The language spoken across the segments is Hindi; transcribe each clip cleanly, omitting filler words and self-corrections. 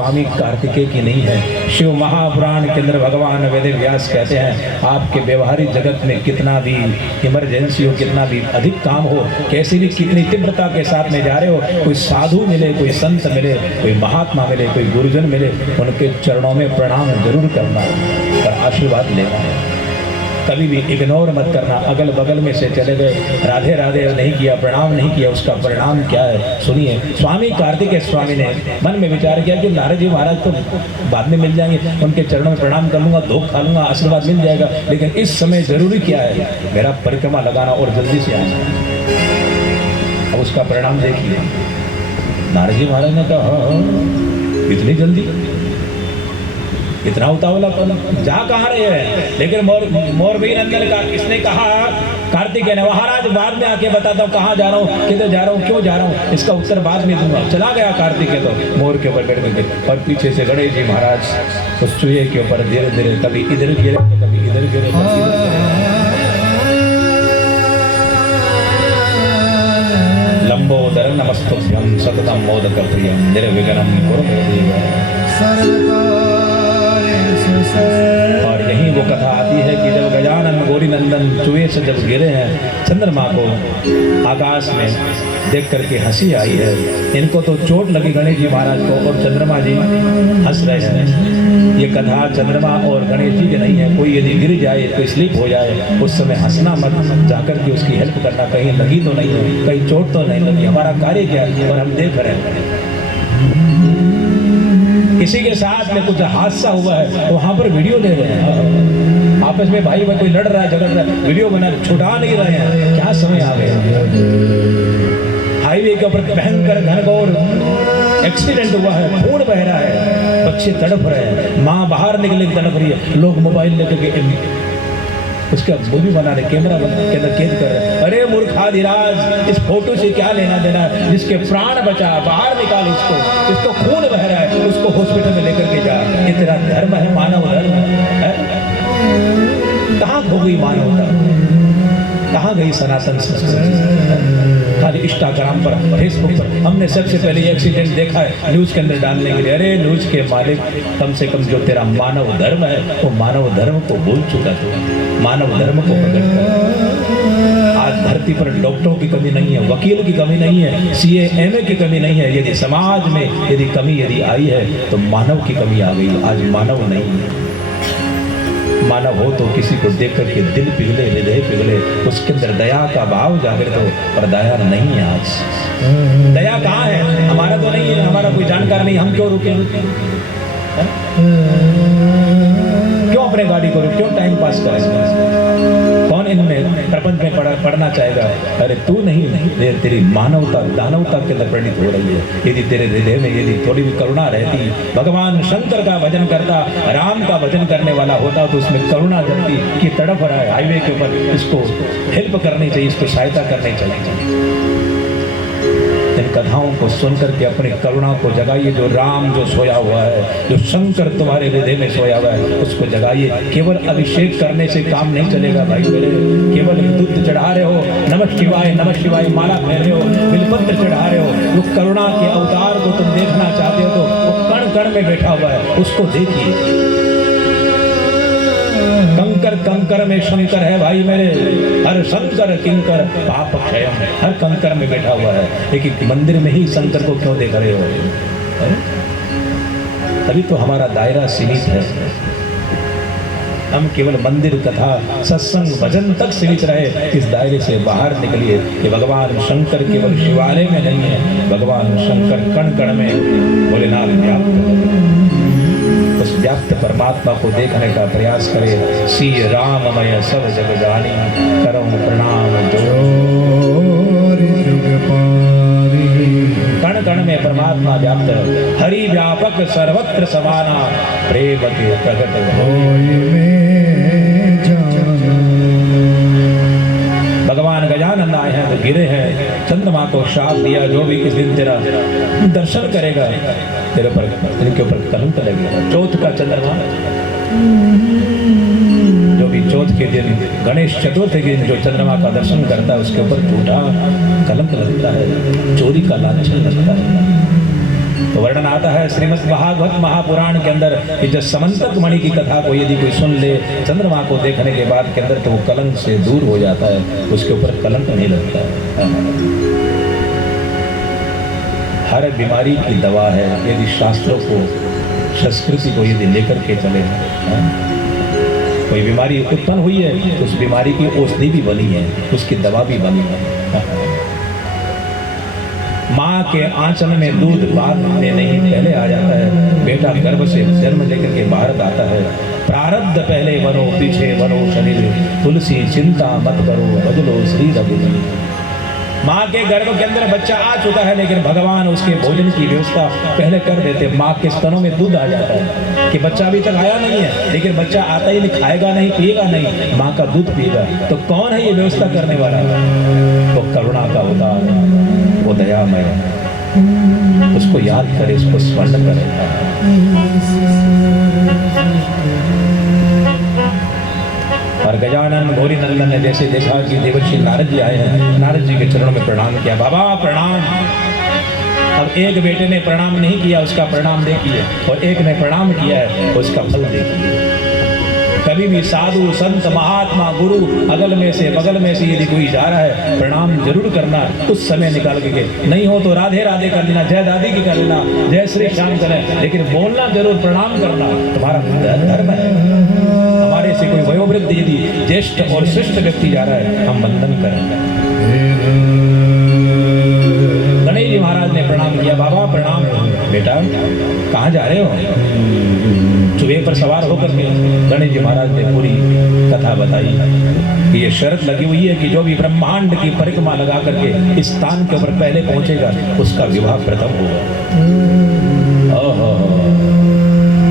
स्वामी कार्तिकेय की नहीं है। शिव महापुराण के अंदर भगवान वेद व्यास कहते हैं आपके व्यवहारिक जगत में कितना भी इमरजेंसी हो, कितना भी अधिक काम हो, कैसे भी कितनी तीव्रता के साथ में जा रहे हो, कोई साधु मिले, कोई संत मिले, कोई महात्मा मिले, कोई गुरुजन मिले, उनके चरणों में प्रणाम जरूर करना और आशीर्वाद लेना है। कभी भी इग्नोर मत करना। अगल बगल में से चले गए, राधे राधे नहीं किया, प्रणाम नहीं किया, उसका परिणाम क्या है सुनिए। स्वामी कार्तिकेय स्वामी ने मन में विचार किया कि नारद जी महाराज तो बाद में मिल जाएंगे, उनके चरणों में प्रणाम कर लूंगा, धूप खा लूंगा, आशीर्वाद मिल जाएगा, लेकिन इस समय जरूरी क्या है, मेरा परिक्रमा लगाना और जल्दी से आना। अब उसका परिणाम देखिए। नारद जी महाराज ने कहा हाँ, इतनी जल्दी, इतना उतावला कौन, जा कहाँ रहे हैं? लेकिन मोरबी नंदन का किसने कहा? कार्तिकेय ने। महाराज बाद में आके बताता हूँ कहाँ जा रहा हूँ, किधर जा रहा हूँ, क्यों जा रहा हूँ, इसका उत्तर बाद में दूंगा। चला गया कार्तिकेय तो मोर के ऊपर बैठ गए और पीछे से गणेश जी महाराज उस चूहे के ऊपर धीरे धीरे कभी इधर गिरे तो कभी इधर गिरे, लंबोदर नमस्तुभ्यं सततं मोदक प्रियं निर्विघ्नं कुरु मे देव। और यही वो कथा आती है कि जब गजानन गौरी नंदन चूहे से जब गिरे हैं, चंद्रमा को आकाश में देख करके हंसी आई है। इनको तो चोट लगी गणेश जी महाराज को और चंद्रमा जी हंस रहे हैं। ये कथा चंद्रमा और गणेश जी की नहीं है। कोई यदि गिर जाए, कोई स्लिप हो जाए, उस समय हंसना मत, जाकर के उसकी हेल्प करना, कहीं लगी तो नहीं है, कहीं चोट तो नहीं लगी, हमारा कार्य क्या है और हम देख रहे हैं। किसी के साथ में कुछ हादसा हुआ है तो वहां पर वीडियो ले रहे हैं, आपस में भाई भाई कोई लड़ रहा है, झगड़ रहा है, वीडियो बना छुड़ा नहीं रहे हैं। क्या समय आ गया। हाईवे के ऊपर भयंकर घनघोर एक्सीडेंट हुआ है, खून बह रहा है, बच्चे तड़प रहे हैं, माँ बाहर निकले तड़प रही है, लोग मोबाइल लेकर के उसका मूवी बना रहे, कैमरा के अंदर कैद कर रहे हैं। अरे मूर्खाधिराज, इस फोटो से क्या लेना देना है? जिसके प्राण बचा, बाहर निकाल उसको, इसको खून बह रहा है, उसको हॉस्पिटल में लेकर के जा। ये तेरा धर्म है, मानव धर्म है? कहाँ खो गई मानवता, कहाँ गई सनातन संस्कृति? खाली इंस्टाग्राम पर, फेसबुक पर हमने सबसे पहले एक्सीडेंट देखा है न्यूज के अंदर डालने के लिए। अरे न्यूज के मालिक, कम से कम जो तेरा मानव धर्म है वो मानव धर्म को भूल चुका तू, मानव धर्म को प्रकट कर। आज धरती पर डॉक्टरों की कमी नहीं है, वकील की कमी नहीं है, CA की कमी नहीं है। यदि समाज में यदि कमी यदि आई है तो मानव की कमी आ गई। आज मानव नहीं है। मानव हो तो किसी को देख करके दिल पिघले, हृदय पिघले, उसके अंदर दया का भाव जागृत हो, पर दया नहीं है। आज दया कहाँ है? हमारा तो नहीं है, हमारा कोई जानकार नहीं, हम क्यों रुके? क्यों अपने गाड़ी को क्यों टाइम पास करें? कौन इनमें प्रपंच में पढ़ना चाहेगा? अरे तू नहीं, तेरी मानवता दानवता के अंदर प्रणीत हो रही है। यदि तेरे हृदय में यदि थोड़ी भी करुणा रहती, भगवान शंकर का भजन करता, राम का भजन करने वाला होता तो उसमें करुणा जलती कि तड़प रहा है हाईवे के ऊपर, इसको हेल्प करनी चाहिए, इसको सहायता करनी चाहिए। इन कथाओं को सुनकर के अपनी करुणा को जगाइए। जो राम जो सोया हुआ है, जो शंकर तुम्हारे हृदय में सोया हुआ है, उसको जगाइए। केवल अभिषेक करने से काम नहीं चलेगा भाई मेरे। केवल दूध चढ़ा रहे हो, नमः शिवाय माला फेर रहे हो, बिलपत्र चढ़ा रहे हो, जो करुणा के अवतार को तुम देखना चाहते हो तो वो कण कण में बैठा हुआ है, उसको देखिए। कंकर कंकर में शंकर है भाई मेरे, हर शंकर किंकर पाप क्षयम, हर कंकर में बैठा हुआ है। लेकिन मंदिर में ही शंकर को क्यों देख रहे हो? अभी तो हमारा दायरा सीमित है। हम केवल मंदिर कथा सत्संग भजन तक सीमित रहे, इस दायरे से बाहर निकलिए कि भगवान शंकर केवल शिवालय में नहीं है, भगवान शंकर कण कण में भोलेनाथ व्याप्त। उस व्याप्त परमात्मा को देखने का प्रयास करें। श्री राममय सब जग जानी, करम प्रणाम कण कण में परमात्मा व्याप्त, हरि व्यापक सर्वत्र समाना, प्रेम के प्रकट भगवान गजानन आए हैं तो गिरे हैं। चंद्रमा को शाप दिया, जो भी इस दिन तेरा दर्शन करेगा तेरे पर, इनके ऊपर कलंक लगेगा। चौथ का चंद्रमा, जो भी चौथ के दिन, गणेश चतुर्थी के दिन जो चंद्रमा का दर्शन करता है उसके ऊपर झूठा कलंक लगता है, चोरी का लांछन लगता है। तो वर्णन आता है श्रीमद् भागवत महापुराण के अंदर कि जब समंतक मणि की कथा को यदि कोई सुन ले चंद्रमा को देखने के बाद के अंदर, तो वो कलंक से दूर हो जाता है, उसके ऊपर कलंक नहीं लगता है। हर बीमारी की दवा है यदि शास्त्रों को, संस्कृति को यदि लेकर के चले। कोई बीमारी उत्पन्न हुई है तो उस बीमारी की औषधि भी बनी है, उसकी दवा भी बनी है। माँ के आंचल में दूध बाद में नहीं, पहले आ जाता है। बेटा गर्भ से जन्म लेकर के बाहर आता है। प्रारब्ध पहले बनो पीछे बनो शरीर, तुलसी चिंता मत करो बदलो श्री रघुवीर। माँ के गर्भ के अंदर बच्चा आ चुका है, लेकिन भगवान उसके भोजन की व्यवस्था पहले कर देते। माँ के स्तनों में दूध आ जाता है कि बच्चा अभी तक आया नहीं है, लेकिन बच्चा आता ही नहीं, खाएगा नहीं, पिएगा नहीं, माँ का दूध पिएगा। तो कौन है ये व्यवस्था करने वाला? वो करुणा का अवतार, वो दयामय, उसको याद करे, उसको स्मरण करे। और गजानन गौरी नंदन ने जैसे देखा कि देवर्षि नारद जी आए हैं, नारद जी के चरणों में प्रणाम किया, बाबा प्रणाम। अब एक बेटे ने प्रणाम नहीं किया, उसका प्रणाम देखिए, और एक ने प्रणाम किया है, उसका फल देखिए। कभी भी साधु संत महात्मा गुरु अगल में से बगल में से यदि कोई जा रहा है, प्रणाम जरूर करना, कुछ समय निकाल के। नहीं हो तो राधे राधे कर लेना, जय दादी की कर लेना, जय श्री श्याम करें, लेकिन बोलना जरूर, प्रणाम करना तुम्हारा धर्म है। हमारे से कोई वयोवृद्ध यदि ज्येष्ठ और श्रेष्ठ व्यक्ति जा रहा है, हम वंदन करें। गणेश जी महाराज ने प्रणाम किया, बाबा प्रणाम। बेटा कहाँ जा रहे हो? चुहे पर सवार होकर के गणेश जी महाराज ने पूरी कथा बताई कि ये शर्त लगी हुई है कि जो भी ब्रह्मांड की परिक्रमा लगा करके इस स्थान के ऊपर पहले पहुंचेगा, उसका विवाह प्रथम होगा। ओहो,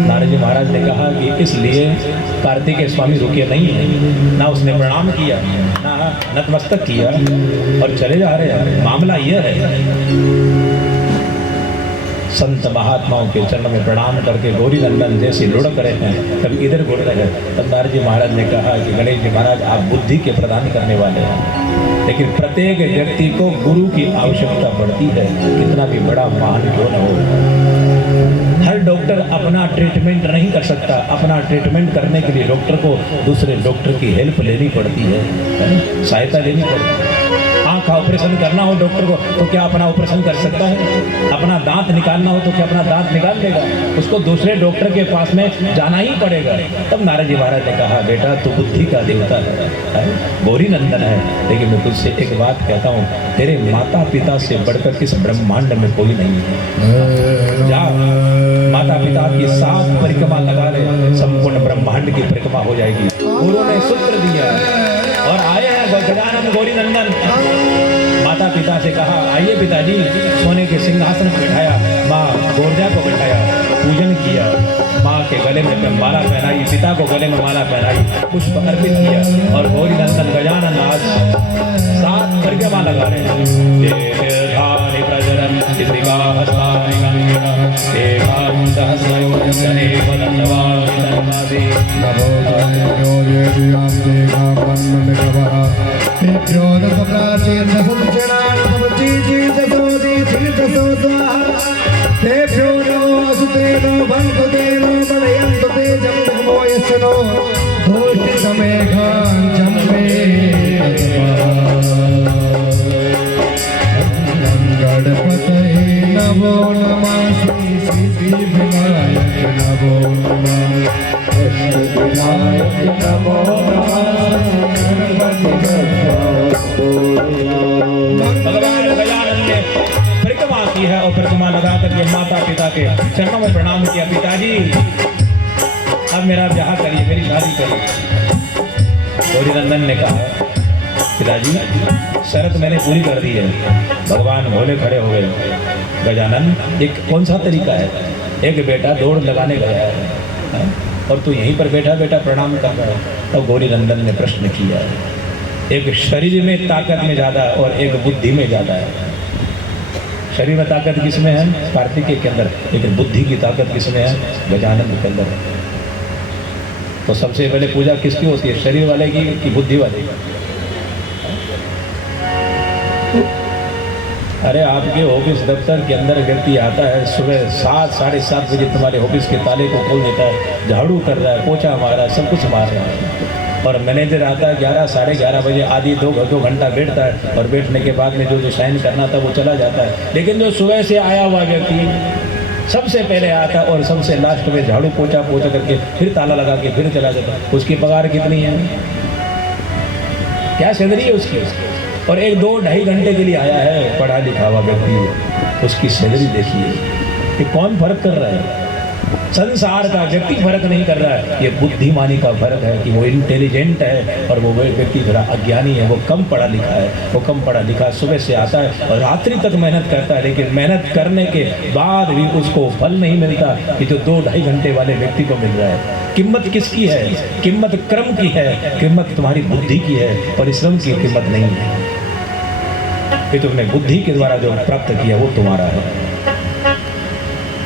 नारद जी महाराज ने कहा कि इसलिए कार्तिकेय स्वामी रुके नहीं है, ना उसने प्रणाम किया, ना नतमस्तक किया, और चले जा रहे हैं। मामला यह है, संत महात्माओं के चरण में प्रणाम करके गौरी नंदन जैसे लुढ़क रहे हैं, कभी इधर घुड़ रहे हैं। तब नारद जी महाराज ने कहा कि गणेश जी महाराज आप बुद्धि के प्रदान करने वाले हैं, लेकिन प्रत्येक व्यक्ति को गुरु की आवश्यकता पड़ती है, कितना भी बड़ा महान क्यों न हो। हर डॉक्टर अपना ट्रीटमेंट नहीं कर सकता, अपना ट्रीटमेंट करने के लिए डॉक्टर को दूसरे डॉक्टर की हेल्प लेनी पड़ती है, सहायता लेनी पड़ती है। आँख का ऑपरेशन करना हो डॉक्टर को तो क्या अपना ऑपरेशन कर सकता है? अपना दांत निकालना हो तो क्या अपना दांत निकाल लेगा? उसको दूसरे डॉक्टर के पास में जाना ही पड़ेगा। तब नारद जी महाराज ने कहा, बेटा तू बुद्धि का देवता है, गौरी नंदन है, लेकिन मैं तुझसे एक बात कहता हूँ, तेरे माता पिता से बढ़कर इस ब्रह्मांड में कोई नहीं है। जा माता पिता की 7 परिक्रमा लगा ले, संपूर्ण ब्रह्मांड की परिक्रमा हो जाएगी। गुरु ने सूत्र दिया और आए हैं गजानन गौरी नंदन। माता पिता से कहा, आइए पिताजी। सोने के सिंहासन पर बैठाया, माँ गोरजा को बैठाया, पूजन किया, माँ के गले में माला पहनाई, पिता को गले में माला पहनाई, पुष्प अर्पित किया, और गौरी नंदन गजानन आज 7 परिक्रमा लगा रहे हैं। नमो नमः श्री श्री विनायक नमो नमः विनायक नमो भगवान गजानन ने परिक्रमा की है और परिक्रमा लगा करके माता पिता के चरणों में प्रणाम किया। पिताजी अब मेरा ब्याह करिए, मेरी शादी करिए। गौरी नंदन ने कहा, पिताजी शर्त मैंने पूरी कर दी है। भगवान भोले खड़े हो गए। गजानन एक कौन सा तरीका है? एक बेटा दौड़ लगाने गया है और तू यहीं पर बैठा बैठा प्रणाम कर रहा है। तो गौरी नंदन ने प्रश्न किया, एक शरीर में ताकत में ज़्यादा और एक बुद्धि में ज़्यादा है। शरीर में ताकत किसमें है? कार्तिकेय के अंदर। लेकिन बुद्धि की ताकत किसमें है? गजानन के अंदर है। तो सबसे पहले पूजा किसकी होती है? शरीर वाले की कि बुद्धि वाले की? अरे आपके ऑफिस दफ्तर के अंदर व्यक्ति आता है सुबह 7 साढ़े 7 बजे तुम्हारे ऑफिस के ताले को खोल देता है, झाड़ू कर रहा है, पोछा मार रहा है, सब कुछ मार रहा है, और मैनेजर आता है 11 साढ़े 11 बजे, आधी 2 घंटा बैठता है, और बैठने के बाद में जो साइन करना था वो चला जाता है। लेकिन जो सुबह से आया हुआ व्यक्ति सबसे पहले आता है और सबसे लास्ट में झाड़ू पोछा करके फिर ताला लगा के फिर चला जाता है, उसकी पगार कितनी है, क्या सैलरी है उसकी? और 1-2-2.5 घंटे के लिए आया है पढ़ा लिखा हुआ व्यक्ति, उसकी सैलरी देखिए कि कौन फर्क कर रहा है? संसार का व्यक्ति फर्क नहीं कर रहा है, ये बुद्धिमानी का फर्क है कि वो इंटेलिजेंट है और वो व्यक्ति थोड़ा अज्ञानी है, वो कम पढ़ा लिखा है, वो कम पढ़ा लिखा सुबह से आता है और रात्रि तक मेहनत करता है, लेकिन मेहनत करने के बाद भी उसको फल नहीं मिलता कि जो 2-2.5 घंटे वाले व्यक्ति को मिल रहा है। कीमत किसकी है? कीमत कर्म की है, कीमत तुम्हारी बुद्धि की है, परिश्रम की कीमत नहीं है। ये तुमने बुद्धि के द्वारा जो प्राप्त किया वो तुम्हारा है।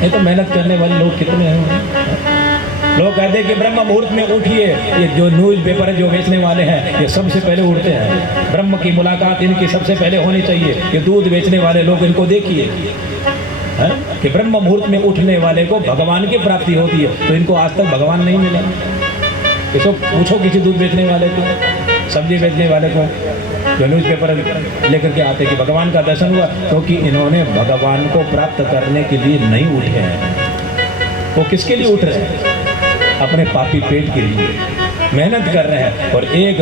ये तो मेहनत करने वाले लोग कितने हैं? लोग कहते हैं कि ब्रह्म मुहूर्त में उठिए, ये जो न्यूज़ पेपर जो बेचने वाले हैं ये सबसे पहले उठते हैं, ब्रह्म की मुलाकात इनकी सबसे पहले होनी चाहिए। ये दूध बेचने वाले लोग इनको देखिए कि ब्रह्म मुहूर्त में उठने वाले को भगवान की प्राप्ति होती है, तो इनको आज तक भगवान नहीं मिला। इसको पूछो किसी दूध बेचने वाले को, सब्जी बेचने वाले को, जो न्यूज़ पेपर लेकर के आते कि भगवान का दर्शन हुआ, क्योंकि इन्होंने भगवान को प्राप्त करने के लिए नहीं उठे हैं। वो किसके लिए उठ रहे हैं? अपने पापी पेट के लिए मेहनत कर रहे हैं। और एक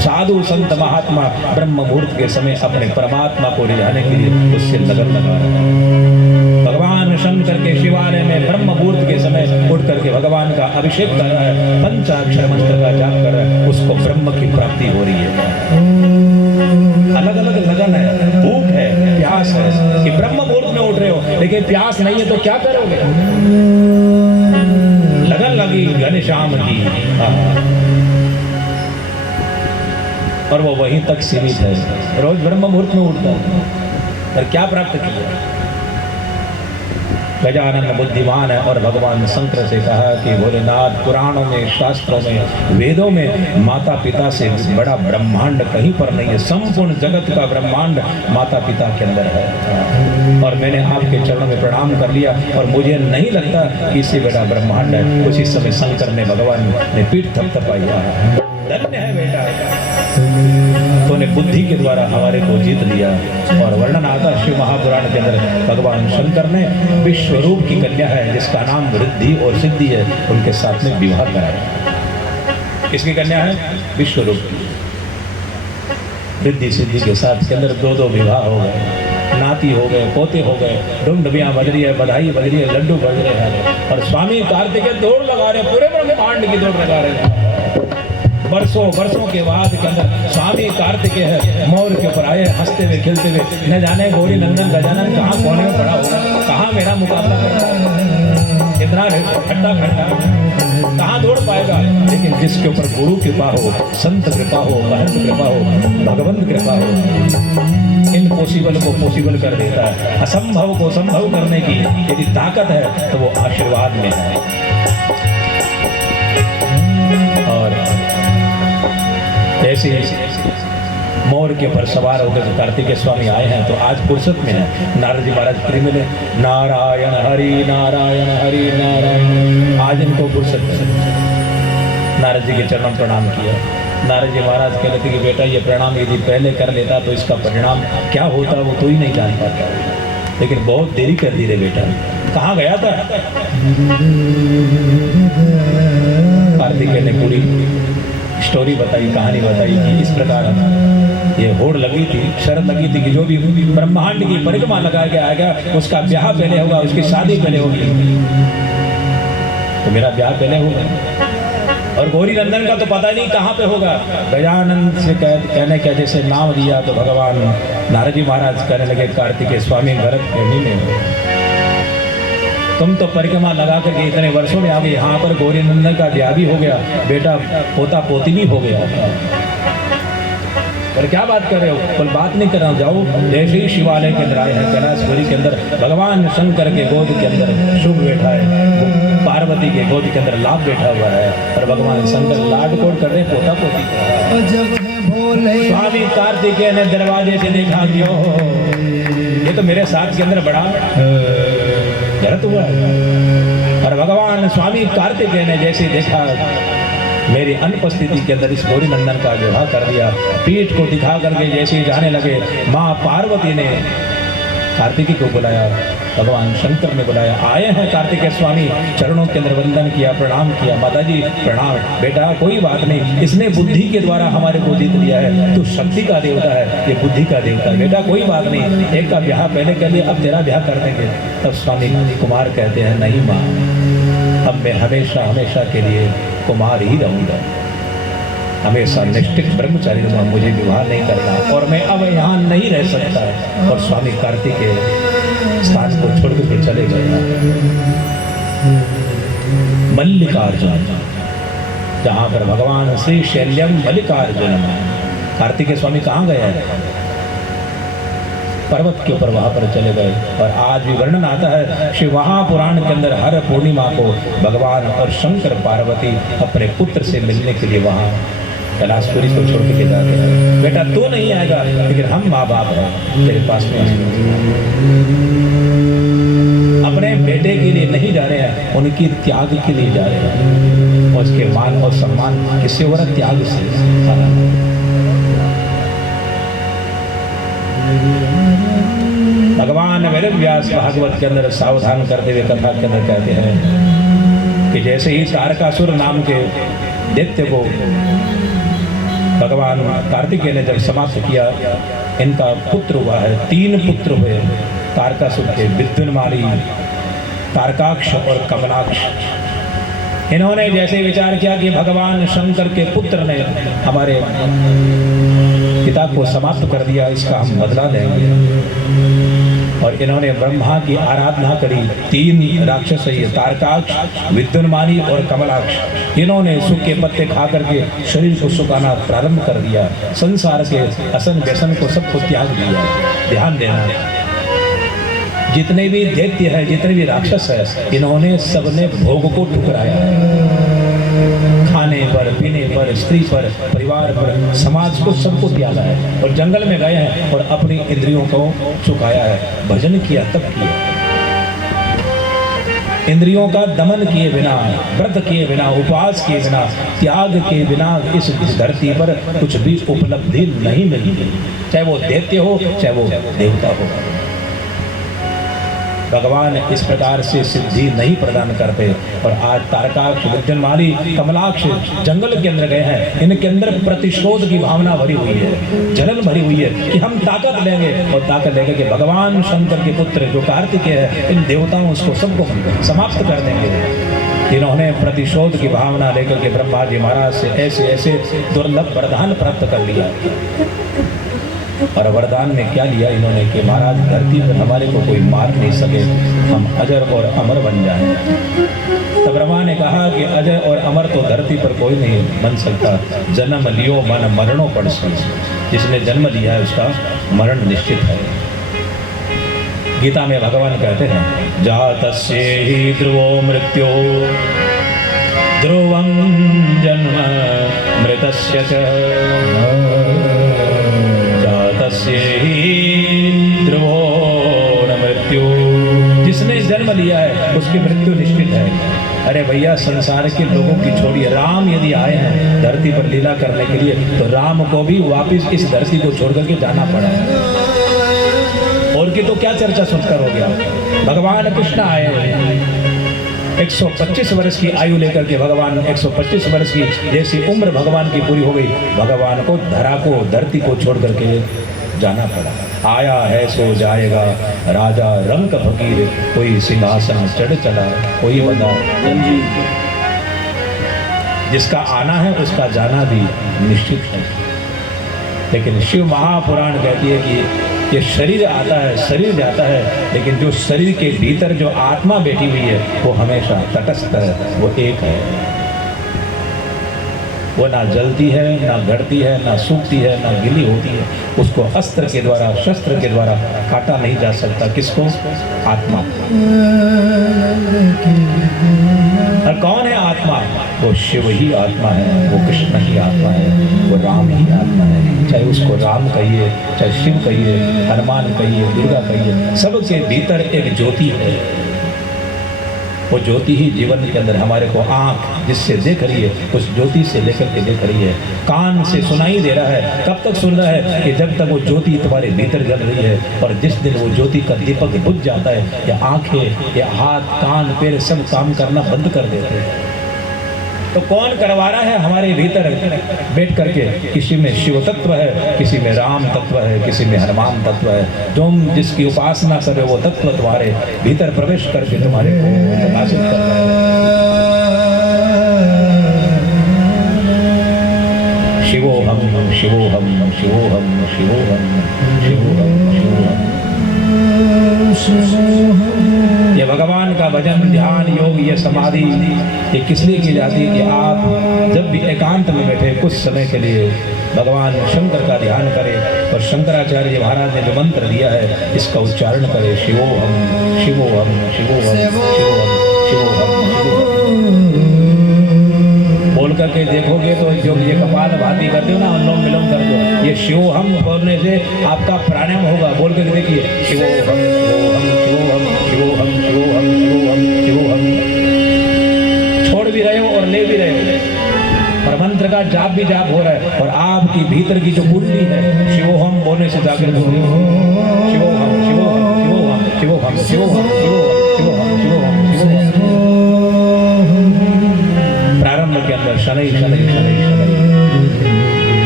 साधु संत महात्मा ब्रह्म मुहूर्त के समय अपने परमात्मा को रिझाने के लिए उससे लगन लगा रहे हैं। भगवान शंकर के शिवालय में ब्रह्म मुहूर्त के समय उठ करके भगवान का अभिषेक कर रहा है, पंचाक्षर मंत्र का जाप कर रहा है, उसको ब्रह्म की प्राप्ति हो रही है। अलग अलग लगन है, भूख है, प्यास है कि ब्रह्म मुहूर्त में उठ रहे हो, लेकिन प्यास नहीं है तो क्या करोगे? लगन लगी घनश्याम की, और वो वहीं तक सीमित है। रोज ब्रह्म मुहूर्त में उठता है, और क्या प्राप्त किया? गजानन बुद्धिमान है, और भगवान शंकर से कहा कि भोलेनाथ, पुराणों में, शास्त्रों में, वेदों में माता पिता से बड़ा ब्रह्मांड कहीं पर नहीं है। संपूर्ण जगत का ब्रह्मांड माता पिता के अंदर है, और मैंने आपके चरणों में प्रणाम कर लिया, और मुझे नहीं लगता कि इससे बड़ा ब्रह्मांड है। उसी समय शंकर ने, भगवान ने पीठ थपथपाया, धन्य है बेटा, तूने बुद्धि के द्वारा हमारे को जीत लिया। और वर्णन आता शिव महापुराण के अंदर, भगवान शंकर ने विश्वरूप की कन्या है जिसका नाम रिद्धि और सिद्धि है, उनके साथ में विवाह कराया। किसकी कन्या है? विश्वरूप की। रिद्धि सिद्धि के साथ के अंदर 2-2 विवाह हो गए, नाती हो गए, पोते हो गए, डुमडुबियाँ बज रही है, बधाई बज रही है, लड्डू बज रहे हैं, और स्वामी कार्तिकेय दौड़ लगा रहे, पूरे ब्रह्मांड की दौड़ लगा रहे हैं। वर्षों के बाद के अंदर स्वामी कार्तिकेय है, मोर के ऊपर आए, हंसते हुए खेलते हुए। न जाने गौरी नंदन गजानन कहाँ कोने में पड़ा होगा, कहाँ मेरा मुकाबला करता है, इतना खट्टा कहाँ दौड़ पाएगा। लेकिन जिसके ऊपर गुरु कृपा हो, संत कृपा हो, महंत कृपा हो, भगवंत कृपा हो, इम्पॉसिबल को पॉसिबल कर देता है। असंभव को संभव करने की यदि ताकत है तो वो आशीर्वाद में है। और ऐसे मोर के ऊपर सवार होकर जो कार्तिकेय स्वामी आए हैं, तो आज फुर्सत में है। नारद जी महाराज फ्री मिले, नारायण हरि नारायण हरि नारायण, आज इनको फुर्सत है। नारद जी के चरणों प्रणाम किया। नारद जी महाराज कहते थे कि बेटा, ये प्रणाम यदि पहले कर लेता तो इसका परिणाम क्या होता वो तो ही नहीं जान पाता, लेकिन बहुत देरी कर दी रे बेटा। कहाँ गया था? कार्तिकेय ने पूरी स्टोरी बताई, कहानी बताई कि इस प्रकार ये होड़ लगी थी, शर्त लगी थी कि जो भी ब्रह्मांड की परिक्रमा लगा के आएगा उसका ब्याह पहले होगा, उसकी शादी पहले होगी। तो मेरा ब्याह पहले होगा। और गौरी नंदन का तो पता नहीं कहाँ पे होगा। गजानन से कहने के जैसे नाम दिया तो भगवान नारद जी महाराज कहने लगे, कार्तिकेय स्वामी भरत प्रेमी में तुम तो परिक्रमा लगा करके इतने वर्षों में आ गए, यहाँ पर गौरी नंदन का ब्याह भी हो गया, बेटा पोता पोती भी हो गया, पर क्या बात कर रहे हो? कोई बात नहीं करना, जाओ। जैसे ही शिवालय के अंदर आए हैं, कैलाशपुरी के अंदर भगवान शंकर के गोद के अंदर शुभ बैठा है, पार्वती पार्वती के गोद के अंदर लाभ बैठा हुआ है और भगवान शंकर लाड कोड़ कर रहे पोता पोती कर रहा है। जब है भोले स्वामी कार्तिकेय ने दरवाजे से देखा कि ओहो, ये तो मेरे साथ के अंदर बड़ा गलत हुआ है। और भगवान स्वामी कार्तिकेय ने जैसे देखा मेरी अनुपस्थिति के अंदर इस गौरी नंदन का विवाह कर दिया, पीठ को दिखा करके जैसे ही जाने लगे, माँ पार्वती ने कार्तिकी को बुलाया, भगवान शंकर ने बुलाया, आए हैं कार्तिकेय स्वामी, चरणों के अंदर वंदन किया, प्रणाम किया। माता जी प्रणाम। बेटा कोई बात नहीं, इसने बुद्धि के द्वारा हमारे को जीत लिया है, तू शक्ति का देवता है, ये बुद्धि का देवता है। बेटा कोई बात नहीं, एक का ब्याह पहले कर लिया, अब तेरा ब्याह कर देंगे। तब स्वामी कुमार कहते हैं नहीं माँ, अब मैं हमेशा हमेशा के लिए कुमार ही रहूंगा, हमेशा निष्ठिक ब्रह्मचारी रहूंगा, मुझे विवाह नहीं करना और मैं अब यहाँ नहीं रह सकता। और स्वामी कार्तिकेय स्थान को छोड़ के चले गए मल्लिकार्जुन, जहाँ पर भगवान श्री शैल्यम मल्लिकार्जुन। कार्तिकेय स्वामी कहाँ गए हैं? पर्वत के ऊपर वहां पर चले गए। और आज भी वर्णन आता है शिव महापुराण के अंदर हर पूर्णिमा को भगवान और शंकर पार्वती अपने पुत्र से मिलने के लिए वहां कैलाशपुरी को छोड़ के जाते हैं। बेटा तू नहीं आएगा, लेकिन हम माँ बाप हैं, तेरे पास में अपने बेटे के लिए नहीं जा रहे हैं, उनकी त्याग के लिए जा रहे हैं। और उसके मान और सम्मान किसी और त्याग से। भगवान वेद व्यास भागवत के अंदर सावधान करते हुए कथा के अंदर कहते हैं कि जैसे ही तारकासुर नाम के दैत्य को भगवान कार्तिकेय ने जब समाप्त किया, इनका पुत्र हुआ है, 3 पुत्र हुए तारकासुर के, विद्युन्माली, तारकाक्ष और कमलाक्ष। इन्होंने जैसे विचार किया कि भगवान शंकर के पुत्र ने हमारे पिता को समाप्त कर दिया, इसका हम बदला लेंगे। और इन्होंने ब्रह्मा की आराधना करी। 3 राक्षस है, तारकाक्ष, विद्युन्माली और कमलाक्ष। इन्होंने सूखे पत्ते खा करके शरीर को सुखाना प्रारंभ कर दिया, संसार के असन व्यसन को सबको त्याग दिया। ध्यान देना, जितने भी दैत्य है, जितने भी राक्षस है, इन्होंने सबने भोग को ठुकराया। खाने पर, पीने पर, स्त्री पर, परिवार पर, समाज को सबको त्यागा है और जंगल में गए हैं और अपनी इंद्रियों को सुखाया है। भजन किया तब किया, इंद्रियों का दमन किए बिना, व्रत किए बिना, उपवास किए बिना, त्याग के बिना इस धरती पर कुछ भी उपलब्धि नहीं मिली, चाहे वो दैत्य हो चाहे वो देवता हो। भगवान इस प्रकार से सिद्धि नहीं प्रदान करते। और आज तारकाक्ष, विद्युन्माली, कमलाक्ष जंगल के अंदर गए हैं, इनके अंदर प्रतिशोध की भावना भरी हुई है, जलन भरी हुई है कि हम ताकत लेंगे और ताकत लेंगे कि भगवान शंकर के पुत्र जो कार्तिकेय है, इन देवताओं उसको सबको समाप्त कर देंगे। इन्होंने प्रतिशोध की भावना लेकर के ब्रह्मा जी महाराज से ऐसे ऐसे दुर्लभ वरदान प्राप्त कर लिया। और वरदान में क्या लिया इन्होंने कि महाराज धरती पर हमारे को कोई मार नहीं सके, हम अजर और अमर बन जाएं। तब ब्रह्मा ने कहा कि अजय और अमर तो धरती पर कोई नहीं बन सकता, जन्म लियो मन मरणों पड़ सके। जिसने जन्म लिया है उसका मरण निश्चित है। गीता में भगवान कहते हैं जातस्य ही ध्रुवो मृत्यो ध्रुवं जन्म मृतस्य च ध्रुवो न मृत्यु। जिसने जन्म लिया है उसकी मृत्यु निश्चित है। अरे भैया संसार के लोगों की छोड़िए, राम यदि आए हैं धरती पर लीला करने के लिए तो राम को भी वापस इस धरती को छोड़ करके जाना पड़ा है। और की तो क्या चर्चा सुनकर हो गया। भगवान कृष्ण आए 125 वर्ष की आयु लेकर के, भगवान 125 वर्ष की जैसी उम्र भगवान की पूरी हो गई, भगवान को धरा को, धरती को छोड़ करके जाना पड़ा। आया है सो जाएगा, राजा रंग फकीर, कोई सिंहासन चढ़ चला, कोई बना रंजीत। जिसका आना है उसका जाना भी निश्चित है। लेकिन शिव महापुराण कहती है कि ये शरीर आता है, शरीर जाता है, लेकिन जो शरीर के भीतर जो आत्मा बैठी हुई है वो हमेशा तटस्थ है, वो एक है। वो ना जलती है, ना घटती है, ना सूखती है, ना गिली होती है। उसको अस्त्र के द्वारा, शस्त्र के द्वारा काटा नहीं जा सकता। किसको? आत्मा। और वो शिव ही आत्मा है, वो कृष्ण ही आत्मा है, वो राम ही आत्मा है। चाहे उसको राम कहिए, चाहे शिव कहिए, हनुमान कहिए, दुर्गा कहिए, सबके भीतर एक ज्योति है। वो ज्योति ही जीवन के अंदर हमारे को आँख जिससे देख रही है, उस ज्योति से लेकर के देख रही है। कान से सुनाई दे रहा है, कब तक सुन रहा है कि जब तक वो ज्योति तुम्हारे भीतर जल रही है। और जिस दिन वो ज्योति का दीपक बुझ जाता है, या आँखें या हाथ कान पैर सब काम करना बंद कर देते हैं। तो कौन करवा रहा है हमारे भीतर बैठ करके? किसी में शिव तत्व है, किसी में राम तत्व है, किसी में हनुमान तत्व है। तुम जिसकी उपासना करे वो तत्व तुम्हारे भीतर प्रवेश करके तुम्हारे को प्रकाशित कर रहा है। शिवोहम शिवोहम शिवोहम शिवोहम शिवोहम शिवोहम। ये भगवान का भजन, ध्यान, योग, ये समाधि, ये किस लिए की जाती है कि आप जब भी एकांत में बैठे कुछ समय के लिए भगवान शंकर का ध्यान करें और शंकराचार्य महाराज ने जो मंत्र दिया है इसका उच्चारण करें। शिवोहम शिवोहम शिवोहम शिवोहम शिवोहम शिवोहम बोल करके देखोगे तो जो ये कपाल भाती करते हो ना, अनुलोम विलोम कर दो, ये शिवोहम बोलने से आपका प्राणायाम होगा। बोल करके देखिए, शिवोहम शिवोहम शिवोहम शिवोहम शिवोहम शिवोहम। छोड़ भी रहे हो और ले भी रहे हो, और मंत्र का जाप भी जाप हो रहा है, और आपकी भीतर की जो कुंडली है शिवोहम बोलने से जाकर शिवोहम शिवोहम शिवोहम शिवोहम शिवोहम शिवोहम शिवोहम शिवोहम। प्रारंभ के अंदर शनै शनै शनै शनै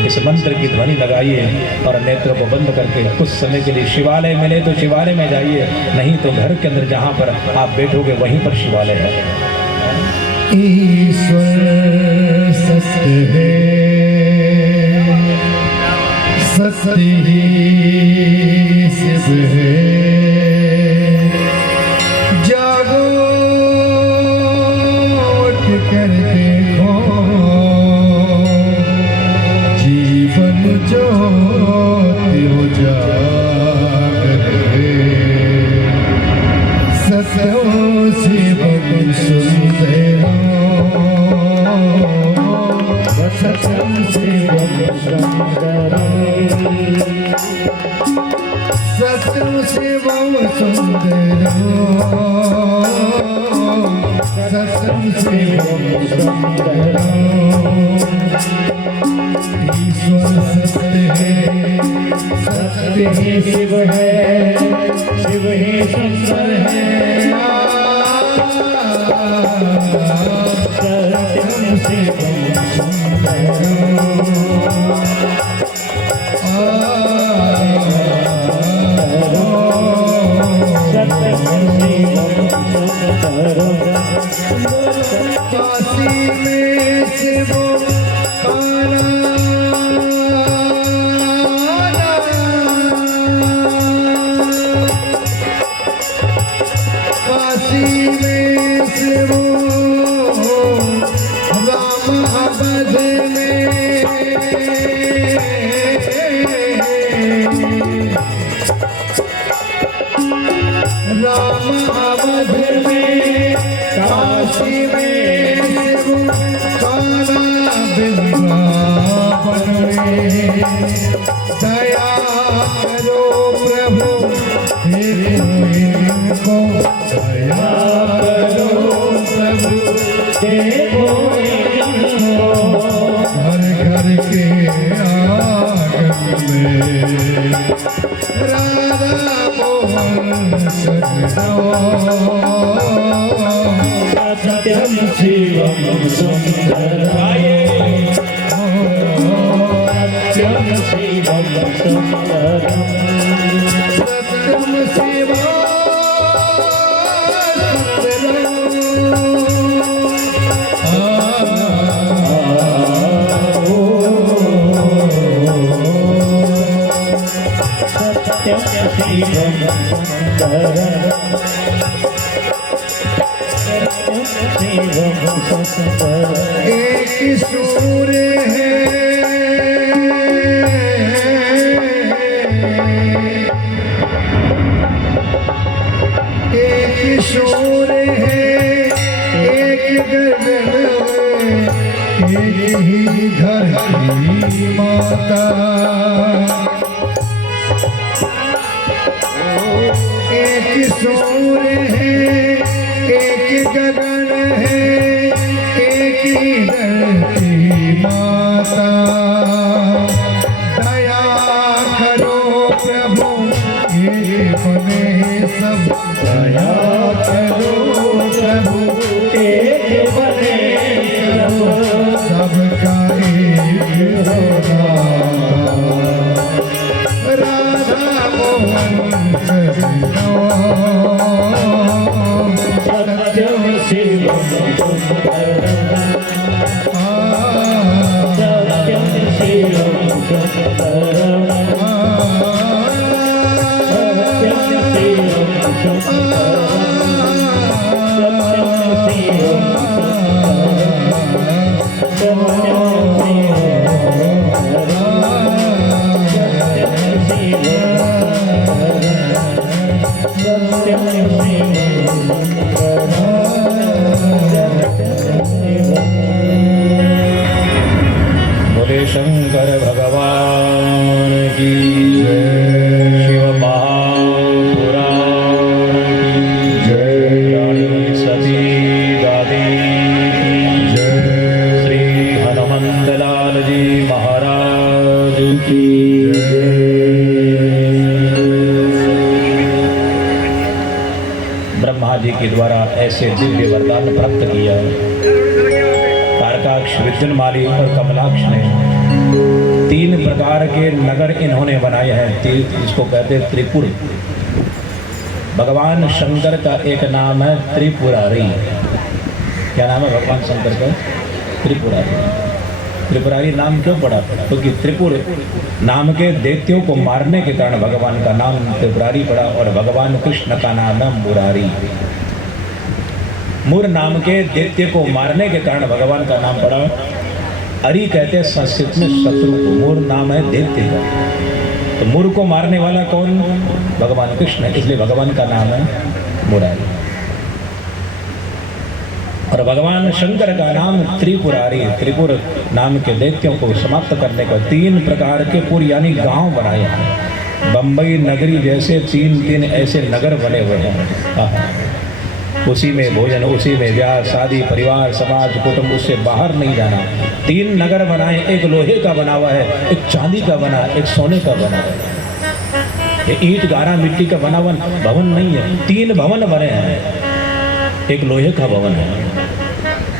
इस मंत्र की ध्वनि लगाइए और नेत्रों को बंद करके कुछ समय के लिए शिवालय मिले तो शिवालय में जाइए, नहीं तो घर के अंदर जहाँ पर आप बैठोगे वहीं पर शिवालय है। ईश्वर सत्य है, सत्य ही शिव है। जागो उठ कर देखो, जीवन ज्योति उजागर है। सत्यो शिवम सुंदरम, सत्यम शिवम सुंदरम, सत्यम शिवम सुंदरम, सत्यम शिवम सुंदरम। ईश्वर सत्य है, सत्य ही शिव है, शिव ही सुंदर है। सत्यम शिवम सुंदरम, काशी में शिव काशी में शिव राम अवध में, राम अवध में, काशी में शिव काला वृंदावन में। दया करो प्रभु देखो इनको, दया करो प्रभु देखो इनको। घर घर के आंगन में राधा मोहन सजनो, सत्यम शिवम सुंदरम, सत्यम शिवम सुंदरम, सत्यम शिवम एक सूर्य है, एक सूर्य है, एक गगन में एक ही घर की माता, एक सूर्य है, एक गगन है, एक ही धरती माता। दया करो प्रभु ये बने सब, दया करो प्रभु एक बने सब, सबका एक होना। राधा मोहन कृष्ण सत्यम शिवम सुंदरम, सत्यम शिवम सुंदरम, सत्यम शिवम सुंदरम, सत्यम शिवम बोले शंकर भगवान की जय, शिव महापुराण की जय, रानी सती दादी की जय, श्री हनुमंत लाल जी महाराज की ब्रह्मा जी के द्वारा ऐसे दिव्य वरदान प्राप्त किया। तारकाक्ष, विद्युन्माली और कमलाक्ष ने 3 प्रकार के नगर इन्होंने बनाए हैं। इसको कहते हैं त्रिपुर। भगवान शंकर का एक नाम है त्रिपुरारी। क्या नाम है भगवान शंकर का? त्रिपुरारी। त्रिपुरारी नाम क्यों पड़ा? क्योंकि त्रिपुर नाम के दैत्यों को मारने के कारण भगवान का नाम त्रिपुरारी पड़ा, और भगवान कृष्ण का नाम है मुरारी। मुर नाम के दैत्य को मारने के कारण भगवान का नाम पड़ा। अरि कहते हैं संस्कृत में शत्रु को, मुर नाम है दैत्य का। तो मुर को मारने वाला कौन? भगवान कृष्ण, इसलिए भगवान का नाम है मुरारी। और भगवान शंकर का नाम त्रिपुरारी। त्रिपुर नाम के दैत्यों को समाप्त करने का 3 प्रकार के पुर यानी गांव बनाए हैं। बम्बई नगरी जैसे 3 ऐसे नगर बने हुए हैं। उसी में भोजन, उसी में ब्याह, शादी, परिवार, समाज, कुटुंब, उससे बाहर नहीं जाना। 3 नगर बनाए, एक लोहे का बना हुआ है, एक चांदी का बना, एक सोने का बना है। ये ईंट गारा मिट्टी का बना हुआ भवन नहीं है। 3 भवन बने हैं। एक लोहे का भवन है,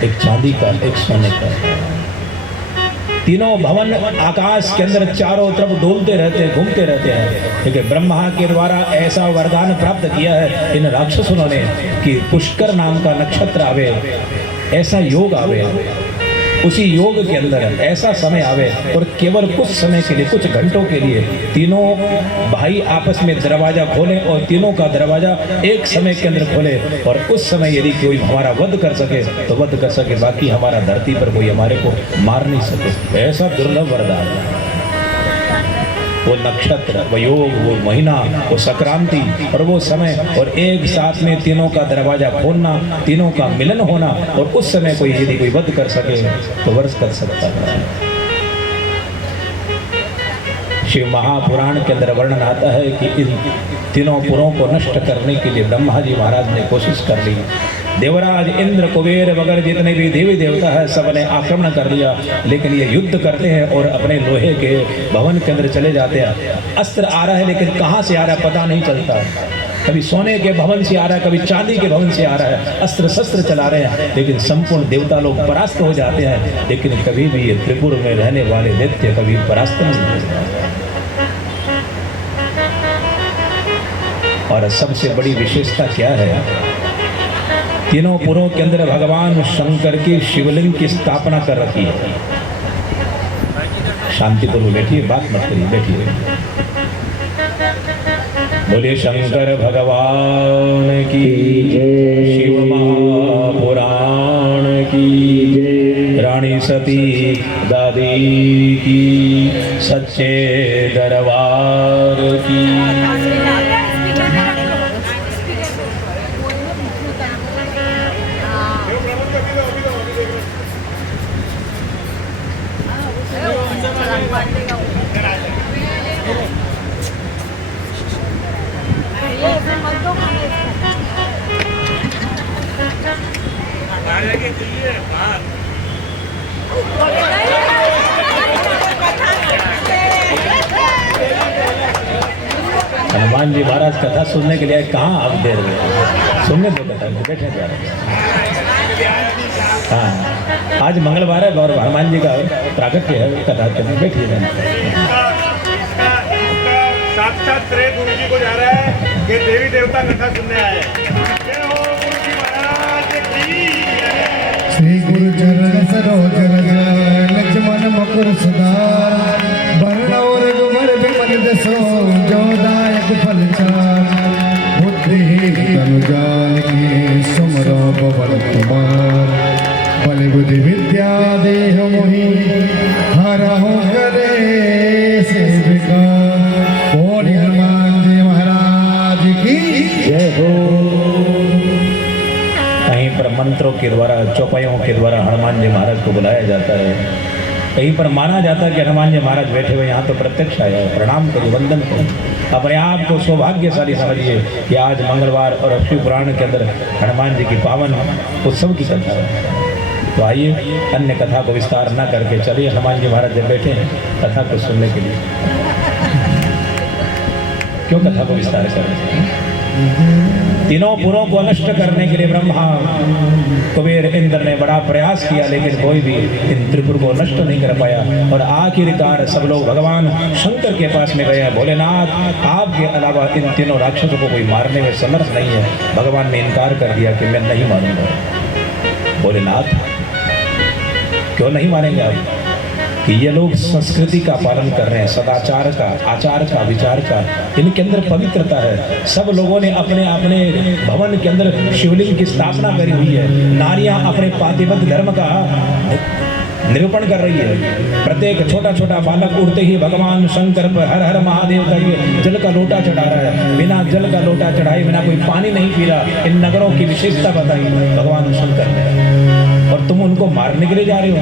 एक चांदी का, एक सोने का। तीनों भवन आकाश के अंदर चारों तरफ डोलते रहते हैं, घूमते रहते हैं। क्योंकि ब्रह्मा के द्वारा ऐसा वरदान प्राप्त किया है इन राक्षसों ने कि पुष्कर नाम का नक्षत्र आवे, ऐसा योग आवे, उसी योग के अंदर ऐसा समय आवे और केवल कुछ समय के लिए, कुछ घंटों के लिए तीनों भाई आपस में दरवाजा खोलें और तीनों का दरवाजा एक समय के अंदर खोले, और उस समय यदि कोई हमारा वध कर सके तो वध कर सके, बाकी हमारा धरती पर कोई हमारे को मार नहीं सके। ऐसा दुर्लभ वरदान है। वो नक्षत्र, वो योग, वो महीना, वो संक्रांति और वो समय, और एक साथ में तीनों का दरवाजा खोलना, तीनों का मिलन होना, और उस समय कोई यदि कोई वध कर सके तो वर्ष कर सकता है। शिव महापुराण के अंदर वर्णन आता है कि इन तीनों पुरों को नष्ट करने के लिए ब्रह्मा जी महाराज ने कोशिश कर ली। देवराज इंद्र, कुबेर वगैरह जितने भी देवी देवता है सब ने आक्रमण कर लिया, लेकिन ये युद्ध करते हैं और अपने लोहे के भवन के अंदर चले जाते हैं। अस्त्र आ रहा है लेकिन कहाँ से आ रहा है पता नहीं चलता। कभी सोने के भवन से आ रहा है, कभी चांदी के भवन से आ रहा है। अस्त्र शस्त्र चला रहे हैं लेकिन संपूर्ण देवता लोग परास्त हो जाते हैं, लेकिन कभी भी ये त्रिपुर में रहने वाले दैत्य कभी परास्त नहीं होते। और सबसे बड़ी विशेषता क्या है? तीनों पुरों के अंदर भगवान शंकर की शिवलिंग की स्थापना कर रखी है। शांतिपूर्वक बैठिए, बात मत करिए, बैठिए। बोले शंकर भगवान की जय, शिव महापुराण की जय, रानी सती दादी की, सच्चे दरबार की। हनुमान जी महाराज कथा सुनने के लिए आए, कहाँ आप देर में सुनने दो कथा, बैठे जा रहे। हाँ, आज मंगलवार है और हनुमान जी का प्राकट्य है, कथा करने बैठिए। साक्षात श्रेय गुरु जी को जा रहा है कि देवी देवता कथा सुनने आए। जय हो गुरु जी महाराज की जय। श्री गुरु चरण सरोज रज लक्ष्मण मुकुर सुधार वर्ण और गुण विमल जसो जो दायक फल चार बुद्धि तनु जान सुमरो पवन कुमार बल बुद्धि विद्या देह मोहि हरहु करे से विकार। बोल हनुमान जी महाराज की जय हो। कहीं पर मंत्रों के द्वारा, चौपाइयों के द्वारा हनुमान जी महाराज को बुलाया जाता है। कहीं पर माना जाता है कि हनुमान जी महाराज बैठे हुए यहाँ तो प्रत्यक्ष आया, प्रणाम करो, वंदन करो। अपने आप को सौभाग्यशाली समझिए कि आज मंगलवार और शिव पुराण के अंदर हनुमान जी की पावन उत्सव की कथा है। तो आइए अन्य कथा को विस्तार न करके चलिए, हनुमान जी महाराज जब बैठे हैं कथा को सुनने के लिए, क्यों कथा को विस्तार करें। तीनों पुरों को नष्ट करने के लिए ब्रह्मा, कुबेर, इंद्र ने बड़ा प्रयास किया, लेकिन कोई भी इन त्रिपुर को नष्ट नहीं कर पाया। और आखिरकार सब लोग भगवान शंकर के पास में गए, भोलेनाथ आपके अलावा इन तीनों राक्षसों को कोई मारने में समर्थ नहीं है। भगवान ने इनकार कर दिया कि मैं नहीं मारूंगा। भोलेनाथ क्यों नहीं मारेंगे आप? कि ये लोग संस्कृति का पालन कर रहे हैं, सदाचार का, आचार का, विचार का, इनके अंदर पवित्रता है। सब लोगों ने अपने अपने भवन के अंदर शिवलिंग की स्थापना करी हुई है। नारियां अपने पातिव्रत्य धर्म का निरूपण कर रही है। प्रत्येक छोटा छोटा बालक उठते ही भगवान शंकर पर हर हर महादेव का ये जल का लोटा चढ़ा रहा है। बिना जल का लोटा चढ़ाए बिना कोई पानी नहीं पी रहा। इन नगरों की विशेषता बताई भगवान शंकर ने, और तुम उनको मारने के लिए जा रहे हो।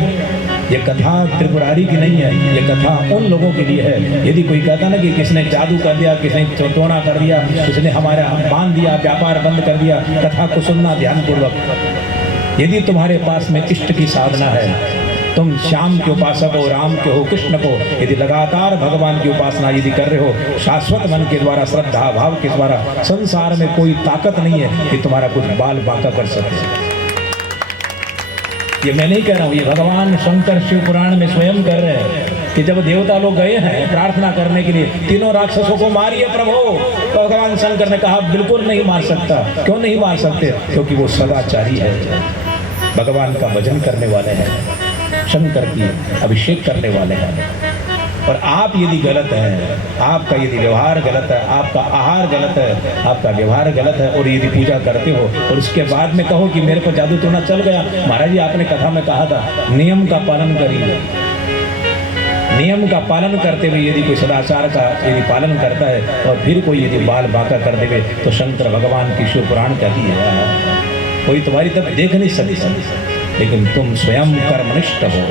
ये कथा त्रिपुरारी की नहीं है, ये कथा उन लोगों के लिए है। यदि कोई कहता ना कि किसने जादू कर दिया, किसने टोना कर दिया, किसने हमारा बांध दिया, व्यापार बंद कर दिया, कथा को सुनना ध्यानपूर्वक। यदि तुम्हारे पास में इष्ट की साधना है, तुम श्याम के उपासक हो, राम के हो, कृष्ण को, यदि लगातार भगवान की उपासना यदि कर रहे हो शाश्वत मन के द्वारा, श्रद्धा भाव के द्वारा, संसार में कोई ताकत नहीं है कि तुम्हारा कुछ बाल बांका कर सके। ये मैं नहीं कह रहा हूँ, ये भगवान शंकर शिव पुराण में स्वयं कर रहे हैं कि जब देवता लोग गए हैं प्रार्थना करने के लिए, तीनों राक्षसों को मारिए प्रभु, तो भगवान शंकर ने कहा बिल्कुल नहीं मार सकता। क्यों नहीं मार सकते? क्योंकि वो सदाचारी है, भगवान का भजन करने वाले हैं, शंकर की अभिषेक करने वाले हैं। और आप यदि गलत हैं, आपका यदि व्यवहार गलत है, आपका आहार गलत है, आपका व्यवहार गलत है, और यदि पूजा करते हो और उसके बाद में कहो कि मेरे को जादू टोना चल गया, महाराज जी आपने कथा में कहा था नियम का पालन करिए। नियम का पालन करते हुए यदि कोई सदाचार का यदि पालन करता है और फिर कोई यदि बाल बांका कर देवे, तो शंकर भगवान की शिव पुराण कहती है कोई तुम्हारी तब देख नहीं सकती, लेकिन तुम स्वयं कर्मनिष्ठ हो,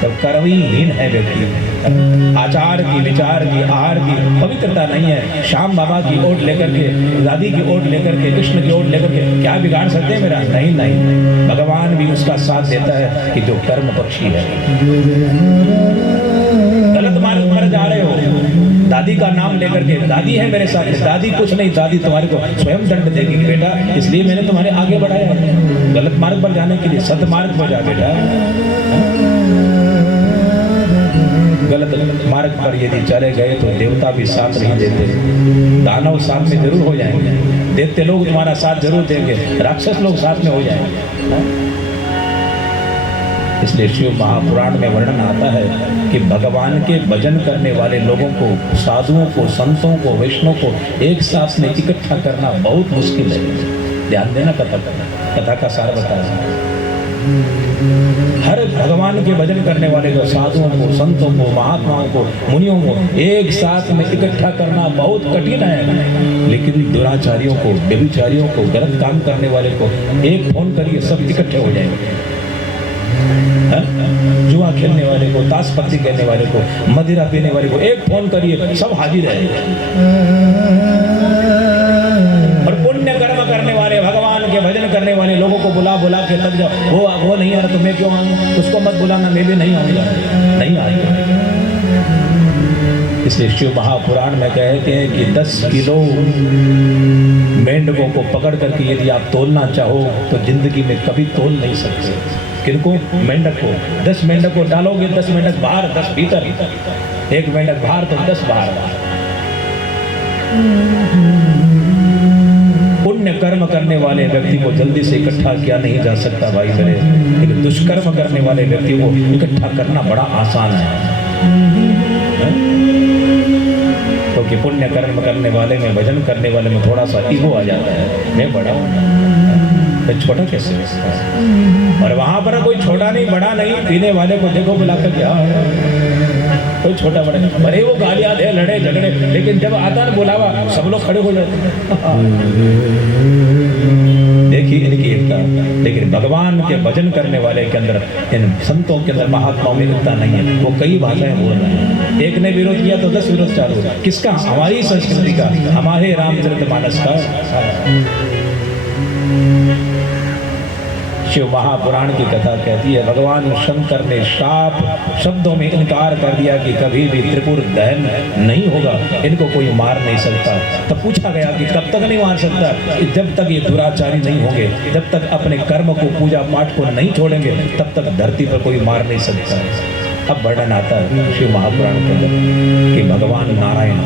तो कर्महीन है व्यक्ति। आचार की, विचार की, आहार की पवित्रता नहीं है। श्याम बाबा की ओट लेकर के, दादी की ओट लेकर के, कृष्ण की ओट लेकर के क्या बिगाड़ सकते हैं मेरा? नहीं नहीं, भगवान भी उसका साथ देता है कि जो कर्म पक्षी है। गलत मार्ग पर जा रहे हो, दादी का नाम लेकर के, दादी है मेरे साथ, दादी कुछ नहीं, दादी तुम्हारे को स्वयं दंड देगी बेटा, इसलिए मैंने तुम्हारे आगे बढ़ाया गलत मार्ग पर जाने के लिए। सतमार्ग पर जा बेटा, गलत मार्ग पर यदि चले गए तो देवता भी साथ नहीं देते, दानव साथ में जरूर हो जाएंगे, देवते लोग तुम्हारा साथ जरूर देंगे, राक्षस लोग साथ में हो जाएंगे। इसलिए शिव महापुराण में वर्णन आता है कि भगवान के भजन करने वाले लोगों को, साधुओं को, संतों को, वैष्णव को एक साथ में इकट्ठा करना बहुत मुश्किल है। ध्यान देना, कथा का सार बताया। हर भगवान के भजन करने वाले को, साधुओं को, संतों को, महात्माओं को, मुनियों को एक साथ में इकट्ठा करना बहुत कठिन है। लेकिन दुराचारियों को, व्यभिचारियों को, गलत काम करने वाले को एक फोन करिए, सब इकट्ठे हो जाएंगे। हाँ? जुआ खेलने वाले को, ताश पत्ती खेलने वाले को, मदिरा पीने वाले को एक फोन करिए, सब हाजिर है। और पुण्य कर्म करने वाले, भगवान के भजन करने वाले लोगों को बुला बुला के तब जाओ, वो नहीं आ रहा तो मैं क्यों आऊँ, उसको मत बुलाना, मैं भी नहीं आऊँगा, नहीं आएगा। इसलिए शिव महापुराण में कहते हैं कि 10 किलो मेंढकों को पकड़ करके यदि आप तोलना चाहो तो जिंदगी में कभी तोल नहीं सकते। किनको? मेंढक को। 10 मेंढक को डालोगे, 10 मेंढक बाहर, 10 भीतर, एक मेंढक बाहर तो 10 बाहर। पुण्य कर्म करने वाले व्यक्ति को जल्दी से इकट्ठा किया नहीं जा सकता भाई मेरे, लेकिन दुष्कर्म करने वाले व्यक्ति को इकट्ठा करना बड़ा आसान है। क्योंकि पुण्य कर्म करने वाले में, भजन करने वाले में थोड़ा सा ईगो आ जाता है, मैं बड़ा हूँ, मैं छोटा कैसे। और वहां पर कोई छोटा नहीं बड़ा नहीं, पीने वाले को देखो बुलाकर क्या कोई छोटा बड़ा नहीं, अरे वो गालियां दे, लड़े झगड़े, लेकिन जब आता ना बुलावा सब लोग खड़े हो जाते देखिए इनकी एकता। लेकिन भगवान के भजन करने वाले के अंदर, इन संतों के अंदर, महात्माओं में एकता नहीं है। वो कई भाषाएं बोल रहे हैं, एक ने विरोध किया तो 10 विरोध चालू। किसका? हमारी संस्कृति का, हमारे रामचरितमानस का। शिव महापुराण की कथा कहती है भगवान शंकर ने शाप शब्दों में इनकार कर दिया कि कभी भी त्रिपुर दहन नहीं होगा, इनको कोई मार नहीं सकता। तब पूछा गया कि कब तक नहीं मार सकता? कि जब तक ये दुराचारी नहीं होंगे, जब तक अपने कर्म को, पूजा पाठ को नहीं छोड़ेंगे, तब तक धरती पर कोई मार नहीं सकता। अब वर्णन आता है शिव महापुराण के अंदर कि भगवान नारायण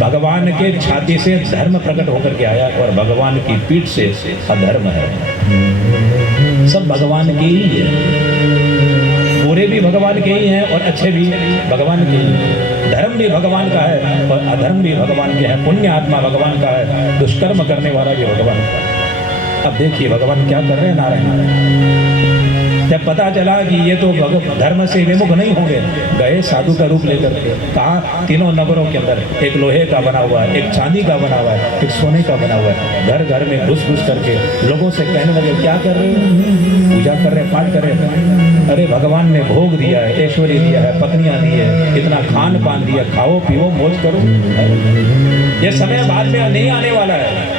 भगवान के छाती से धर्म प्रकट होकर के आया और भगवान की पीठ से अधर्म है। सब भगवान के ही है, बुरे भी भगवान के ही हैं और अच्छे भी भगवान के ही हैं। धर्म भी भगवान का है और अधर्म भी भगवान के है। पुण्य आत्मा भगवान का है, दुष्कर्म करने वाला भी भगवान का है। अब देखिए भगवान क्या कर रहे हैं नारायण। जब पता चला कि ये तो धर्म से विमुख नहीं होंगे, गए साधु का रूप लेकर के। कहाँ? तीनों नगरों के अंदर, एक लोहे का बना हुआ है, एक चांदी का बना हुआ है, एक सोने का बना हुआ है। घर घर में घुस घुस करके लोगों से कहने लगे क्या कर रहे हो? पूजा कर रहे, पाठ कर रहे। अरे भगवान ने भोग दिया है, ऐश्वर्य दिया है, पत्नियां दी है, इतना खान पान दिया, खाओ पियो मौज करो। ये समय बाद में नहीं आने वाला है।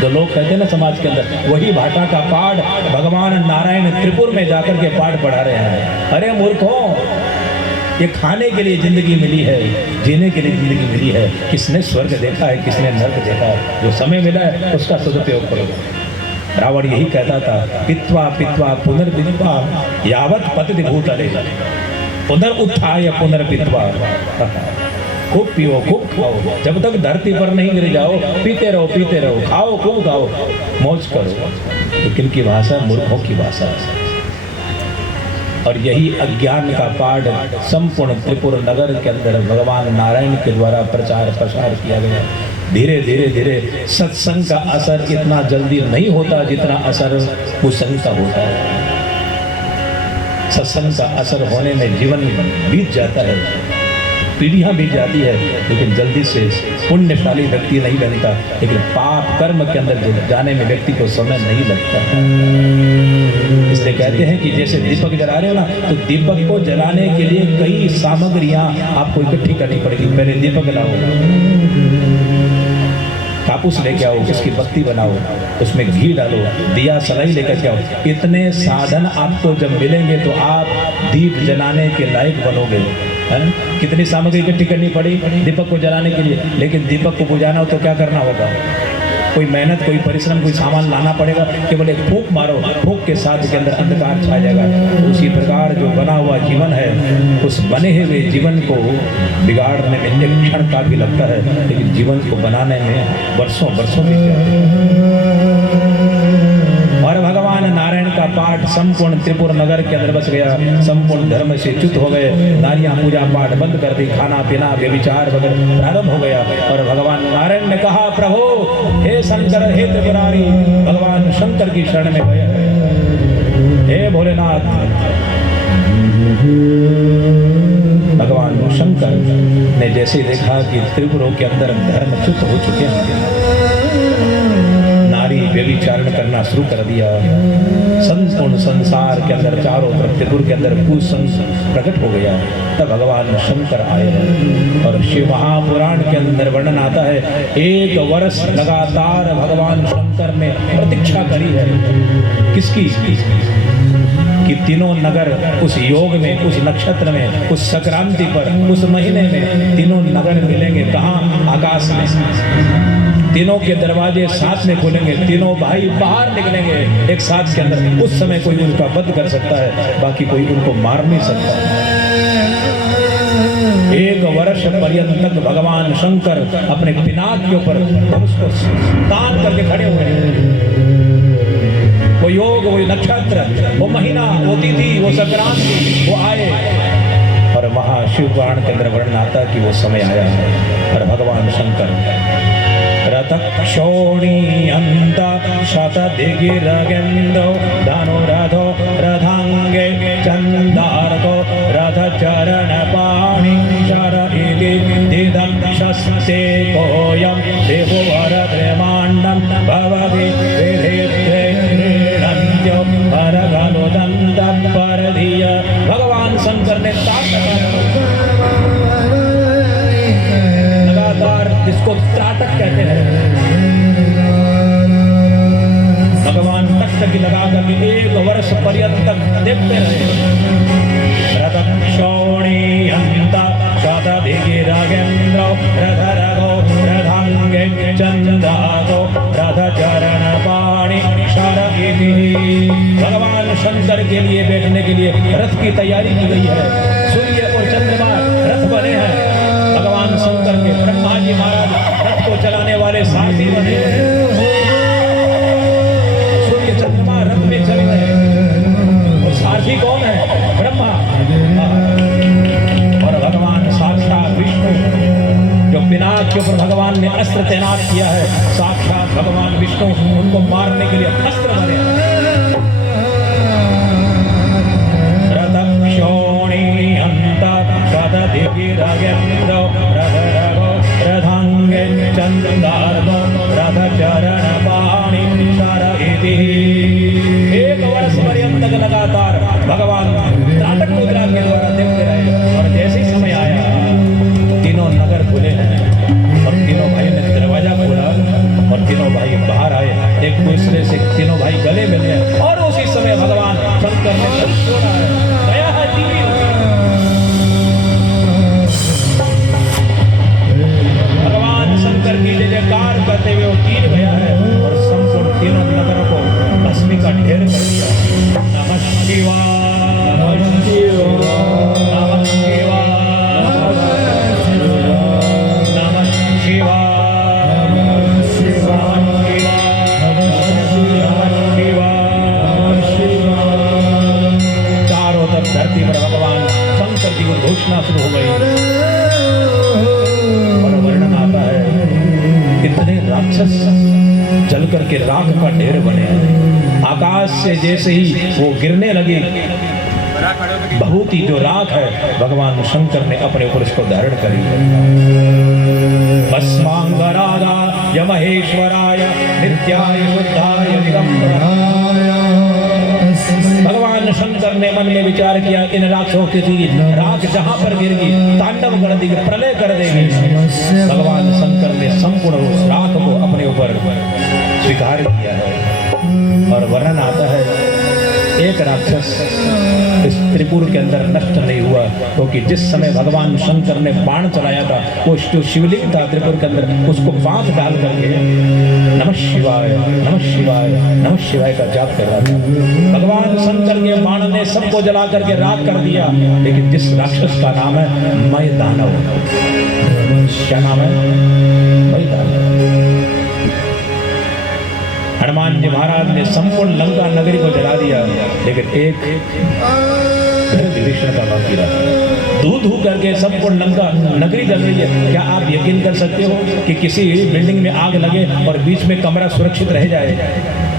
जो लोग कहते हैं ना समाज के अंदर, वही भाटा का पाठ भगवान नारायण त्रिपुर में जाकर के पाठ पढ़ा रहे हैं। अरे मूर्खों, ये खाने के लिए जिंदगी मिली है, जीने के लिए जिंदगी मिली है। किसने स्वर्ग देखा है, किसने नर्क देखा है? जो समय मिला है उसका सदुपयोग करो। रावण यही कहता था, पित्वा पित्वा पुनर्पित्वा यावत पतित भूतले पुनरुत्थाय पुनर्पित्वा। खूब पियो, खूब खाओ, जब तक धरती पर नहीं गिर जाओ, पीते रहो, खाओ खूब खाओ, मौज करो। लेकिन की भाषा मूर्खों की भाषा है। और यही अज्ञान का पाठ संपूर्ण त्रिपुर नगर के अंदर भगवान नारायण के द्वारा प्रचार प्रसार किया गया। धीरे धीरे धीरे सत्संग का असर इतना जल्दी नहीं होता जितना असर कुसंग का होता है। सत्संग का असर होने में जीवन बीत जाता है, पीढ़ियां बीत जाती है, लेकिन जल्दी से पुण्यशाली व्यक्ति नहीं बनता। लेकिन पाप कर्म के अंदर जाने में व्यक्ति को समय नहीं लगता। इसलिए कहते हैं कि जैसे दीपक जला रहे हो ना, तो दीपक को जलाने के लिए कई सामग्रियां आपको इकट्ठी करनी पड़ेगी। पहले दीपक लाओ, कापूस लेके आओ, उसकी बत्ती बनाओ, उसमें घी डालो, दिया सलाई लेकर के आओ। इतने साधन आपको जब मिलेंगे तो आप दीप जलाने के लायक बनोगे। कितनी सामग्री इकट्ठी करनी पड़ी दीपक को जलाने के लिए। लेकिन दीपक को बुझाना हो तो क्या करना होगा? कोई मेहनत, कोई परिश्रम, कोई सामान लाना पड़ेगा। केवल एक फूंक मारो, फूंक के साथ के अंदर अंधकार छा जाएगा। उसी प्रकार जो बना हुआ जीवन है, उस बने हुए जीवन को बिगाड़ने में एक क्षण का भी लगता है, लेकिन जीवन को बनाने में वर्षों वर्षों बीत जाते हैं। और भगवान नारायण का पाठ संपूर्ण त्रिपुर नगर के अंदर बस गया। संपूर्ण धर्म से च्युत हो गए, नारियां पूजा पाठ बंद कर दी, खाना पीना व्यभिचार वगैरह प्रारंभ हो गया। और भगवान नारायण ने कहा, प्रभु हे शंकर, हे त्रिपुरारी, भगवान शंकर की शरण में गए। हे भोलेनाथ, भगवान शंकर ने जैसे देखा कि त्रिपुरों के अंदर धर्म च्युत हो चुके हैं, नारी व्यभिचारण करना शुरू कर दिया। संपूर्ण संसार के अंदर चारों तरफ त्रिपुर के अंदर कुसंग प्रकट हो गया। तब भगवान शंकर आए और शिव महापुराण के अंदर वर्णन आता है 1 वर्ष लगातार भगवान शंकर ने प्रतीक्षा करी है। किसकी? कि तीनों नगर उस योग में, उस नक्षत्र में, उस संक्रांति पर, उस महीने में तीनों नगर मिलेंगे। कहाँ? आकाश में। तीनों के दरवाजे साथ में खुलेंगे, तीनों भाई बाहर निकलेंगे एक साथ के अंदर। उस समय कोई उनका वध कर सकता है, बाकी कोई उनको मार नहीं सकता। 1 वर्ष पर्यंत तक भगवान शंकर अपने पिनाक के ऊपर उसको तान करके खड़े हुए हैं। वो योग, वो नक्षत्र, वो महीना, वो तिथि, वो संक्रांति, वो आए और महाशिव पुराण के अंदर वर्णन आता कि वो समय आया और भगवान शंकर रतक्षोणी अंत शतदिगिरगेन्द्रो धनुरथो रथांगे चंदार्को रथ चरण पाणि शर इति दिदं शस्ते कोयं त्रिभुवन ब्रह्मांडं भवति विधित्रे क्रीडन्त्यो परगनुदन्तं परधिय। भगवान शंकर ने लगातार, जिसको त्राटक कहते हैं, भगवान तख्त की लगा करके 1 वर्ष पर्यंत तक देखते रहे। रथक्षोणी अंत शतदिगिरगेन्द्रो रथरघो रथांगे चंदागो रथ चरण पाणि शर इति। भगवान शंकर के लिए बैठने के लिए रथ की तैयारी की गई है। सूर्य और चंद्रमा रथ बने हैं। भगवान शंकर के ब्रह्मा जी महाराज रथ को चलाने वाले सारथी बने हैं। सूर्य चंद्रमा रथ में चल रहे हैं और सारथी कौन है? ब्रह्मा। और भगवान साक्षात विष्णु, जो पिनाक के ऊपर भगवान ने अस्त्र तैनात किया है, साक्षात भगवान विष्णु उनको मारने के लिए अस्त्र बने। रथक्षोणी अंत शतदिगिरगेन्द्रो रथरघो रथांगे चंदार्को रथ चरण पाणि शर इति। 1 वर्ष पर्यंत तक लगातार भगवान त्राटक मुद्रा के द्वारा देखते रहे और जैसे ही समय आया तीनों नगर खुले हैं और तीनों भाई ने दरवाजा खोला और तीनों भाई बाहर आए। एक दूसरे से तीनों भाई गले मिले और उसी समय भगवान शंकर ने धनुष छोड़ा है। गया है तीर। भगवान शंकर की जय जयकार करते हुए वो तीर गया है और संपूर्ण तीनों नगरों को भस्मी का ढेर कर दिया। नमः शिवाय, नमः शिवाय, नमः शिवाय, नमः शिवाय। चारों तरफ धरती पर भगवान शंकर की घोषणा शुरू हो गई और वर्णन आता है कितने राक्षस जल करके राख का ढेर बने। आकाश से जैसे ही वो गिरने लगे, बहुत ही जो राख है भगवान शंकर ने अपने ऊपर इसको धारण करी। भस्मांगरागाय महेश्वराय नित्याय शुद्धाय दिगंबराय। भगवान शंकर ने मन में विचार किया इन राक्षसों की राख जहां पर गिरेगी तांडव कर देगी, प्रलय कर देगी। भगवान शंकर ने संपूर्ण उस राख को अपने ऊपर स्वीकार किया है और वर्णन आता है एक राक्षस इस त्रिपुर के अंदर नष्ट नहीं हुआ, क्योंकि जिस समय भगवान शंकर ने बाण चलाया था वो जो शिवलिंग था त्रिपुर के अंदर उसको पांच डाल करके नमः शिवाय नमः शिवाय नमः शिवाय का जाप कर रहा था। भगवान शंकर के बाण ने सबको जला करके राख कर दिया, लेकिन जिस राक्षस का नाम है मय दानव, क्या नाम है? मय दानव। हनुमान जी महाराज ने संपूर्ण लंका नगरी को जला दिया, लेकिन एक विभीषण का बाकी रहा। धू धू करके संपूर्ण लंका नगरी जल रही है। क्या आप यकीन कर सकते हो कि किसी बिल्डिंग में आग लगे और बीच में कमरा सुरक्षित रह जाए?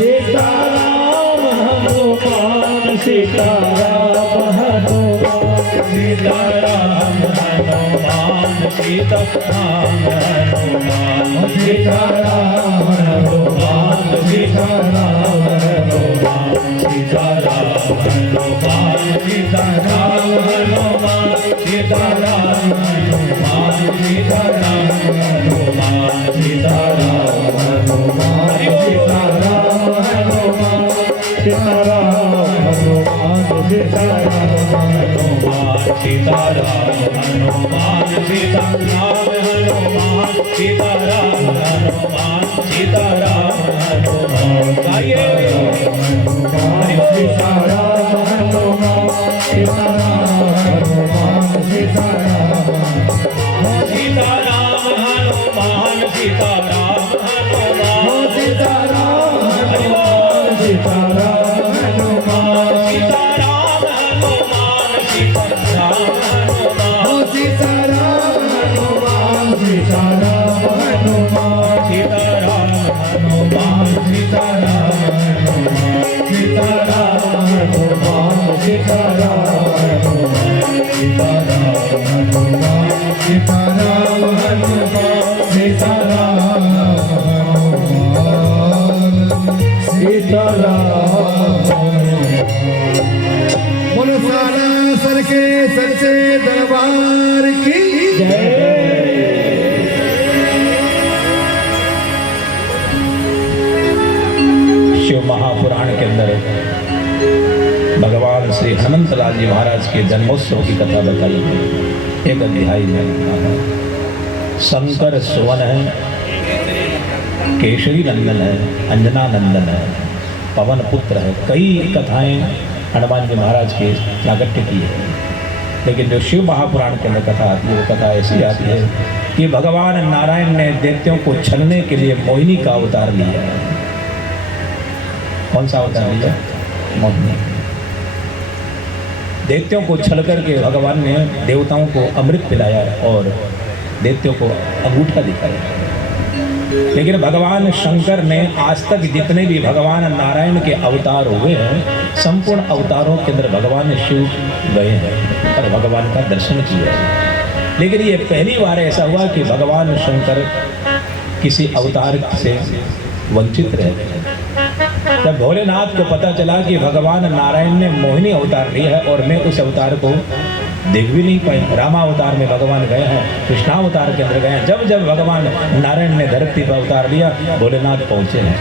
सीताराम हनुमान सीताराम हनुमान सीताराम हनुमान सीताराम हनुमान सीताराम हनुमान सीताराम हनुमान सीताराम हनुमान सीताराम हनुमान सीताराम हनुमान सीताराम हनुमान सीताराम हनुमान सीताराम हनुमान सीताराम हनुमान सीताराम हनुमान सीताराम हनुमान सीताराम हनुमान सीताराम हनुमान सीताराम हनुमान गाइए सीताराम हनुमान सीताराम हनुमान सीताराम सीताराम हनुमान सीताराम हनुमान सीताराम हनुमान सीताराम हनुमान सीताराम हनुमान सीताराम हनुमान सीताराम हनुमान सीताराम हनुमान सीताराम हनुमान सीताराम हनुमान सीताराम हनुमान सीताराम हनुमान सीताराम हनुमान सीताराम हनुमान सीताराम बोलो सालासर के सच्चे दरबार की शिव महापुराण के अंदर भगवान श्री हनुमत लाल जी महाराज के जन्मोत्सव की कथा बताई है। एक अध्याय में शंकर सुवन है, केशरी नंदन है, अंजना नंदन है, पवन पुत्र है। कई कथाएं हनुमान जी महाराज के प्रागट्य की है, लेकिन जो शिव महापुराण के अंदर कथा आती है वो कथा ऐसी आती है कि भगवान नारायण ने दैत्यों को छलने के लिए मोहिनी का अवतार लिया। कौन सा अवतार लिया? मोहिनी। दैत्यों को छल करके भगवान ने देवताओं को अमृत पिलाया और दैत्यों को अंगूठा दिखाया। लेकिन भगवान शंकर ने आज तक जितने भी भगवान नारायण के अवतार हुए हैं, संपूर्ण अवतारों के अंदर भगवान शिव गए हैं और भगवान का दर्शन किया है। लेकिन ये पहली बार ऐसा हुआ कि भगवान शंकर किसी अवतार से वंचित रहे। जब भोलेनाथ को पता चला कि भगवान नारायण ने मोहिनी अवतार लिया है और मैं उस अवतार को देख भी नहीं पाए, रामावतार में भगवान गए हैं, कृष्णावतार के अंदर गए हैं, जब जब भगवान नारायण ने धरती पर अवतार लिया भोलेनाथ पहुंचे हैं।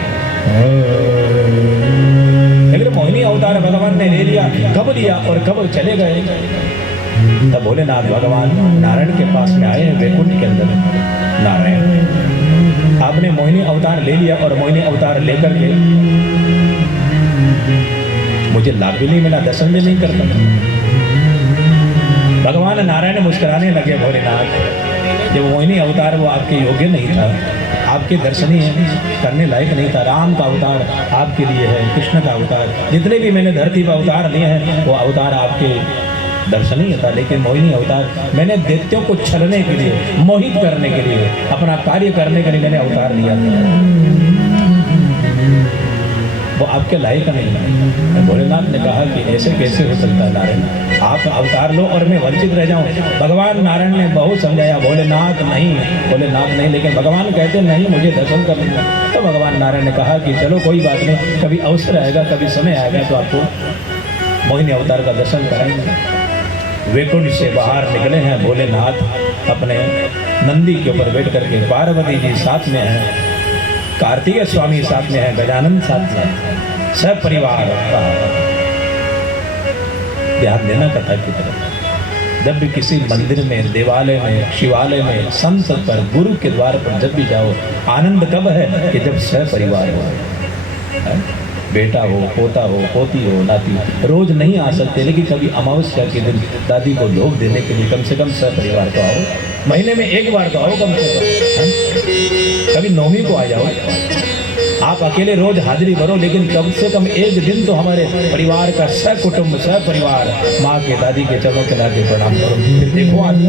लेकिन मोहिनी अवतार भगवान ने ले लिया, कब लिया और कब चले गए। तब भोलेनाथ भगवान नारायण के पास में आए हैं वैकुंठ के अंदर। नारायण आपने मोहिनी अवतार ले लिया और मोहिनी अवतार लेकर के मुझे लाभ भी नहीं मिला, दर्शन भी नहीं करता। भगवान नारायण मुस्कुराने लगे, भोलेनाथ जब मोहिनी अवतार वो आपके योग्य नहीं था, आपके दर्शनीय करने लायक नहीं था। राम का अवतार आपके लिए है, कृष्ण का अवतार, जितने भी मैंने धरती पर अवतार लिए हैं वो अवतार आपके दर्शनीय था। लेकिन मोहिनी अवतार मैंने दैत्यों को छलने के लिए, मोहित करने के लिए, अपना कार्य करने के लिए मैंने अवतार लिया था, वो आपके लायक नहीं है। भोलेनाथ ने कहा कि ऐसे कैसे हो सकता है नारायण, आप अवतार लो और मैं वंचित रह जाऊं। भगवान नारायण ने बहुत समझाया, भोलेनाथ नहीं, भोलेनाथ नहीं, लेकिन भगवान कहते नहीं मुझे दर्शन करना। तो भगवान नारायण ने कहा कि चलो कोई बात नहीं, कभी अवसर आएगा, कभी समय आएगा तो आपको मोहिनी अवतार का दर्शन कराएंगे। वैकुंठ से बाहर निकले हैं भोलेनाथ, अपने नंदी के ऊपर बैठ करके। पार्वती जी साथ में है, कार्तिकेय स्वामी साथ में है, गजानन साथ में है, सब परिवार। ध्यान देना कथा की तरफ। जब भी किसी मंदिर में, देवालय में, शिवालय में, संत पर, गुरु के द्वार पर जब भी जाओ, आनंद कब है कि जब सपरिवार हो। बेटा हो, पोता हो, पोती हो, नाती रोज नहीं आ सकते, लेकिन कभी अमावस्या के दिन दादी को ढोक देने के लिए कम से कम सपरिवार तो आओ। महीने में एक बार तो आओ कम से कम, कभी नौमी को आ जाओ। आप अकेले रोज हाजिरी भरो, लेकिन कम से कम एक दिन तो हमारे परिवार का सकुटुंब, सपरिवार माँ के, दादी के चरणों के लाके प्रणाम करो। फिर देखो आदमी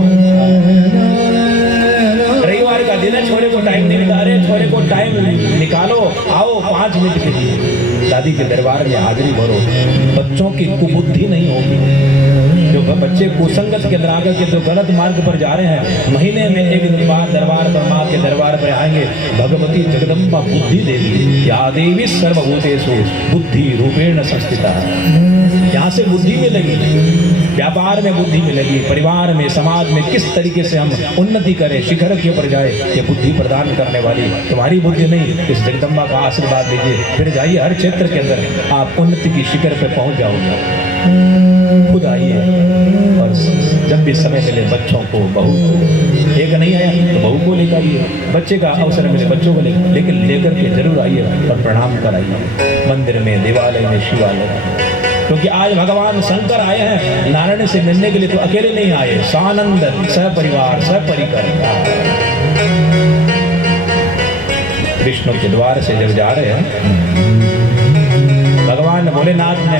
रविवार रविवार का दिन है, छोरे को टाइम नहीं मिला। अरे छोरे को टाइम निकालो, आओ 5 मिनट के लिए दादी के दरबार में हाजिरी भरो। बच्चों की कुबुद्धि नहीं होगी। जो बच्चे कुसंगत के अंदर आकर के जो गलत मार्ग पर जा रहे हैं, महीने में एक दिन बाद दरबार पर, माँ के दरबार पर आएंगे। भगवती जगदम्बा बुद्धि देवी, या देवी सर्वभूतेषु बुद्धि रूपेण संस्थिता। यहाँ से बुद्धि मिलेगी, व्यापार में बुद्धि मिलेगी, परिवार में, समाज में किस तरीके से हम उन्नति करें, शिखर के ऊपर जाए, ये बुद्धि प्रदान करने वाली तुम्हारी बुद्धि नहीं, इस जगदम्बा का आशीर्वाद लीजिए। फिर जाइए हर क्षेत्र के अंदर आप उन्नति की शिखर पे पहुंच जाओगे। खुद आइए और जब भी समय मिले बच्चों को, बहू को, एक नहीं आया तो बहू को लेकर आइए, बच्चे का अवसर मिले बच्चों को लेकिन लेकर के जरूर आइए और प्रणाम कराइए मंदिर में, देवालय में, शिवालय में। क्योंकि आज भगवान शंकर आए हैं नारायण से मिलने के लिए, तो अकेले नहीं आए, सानंद सपरिवार सपरिकर। विष्णु के द्वार से जब जा रहे हैं, भगवान भोलेनाथ ने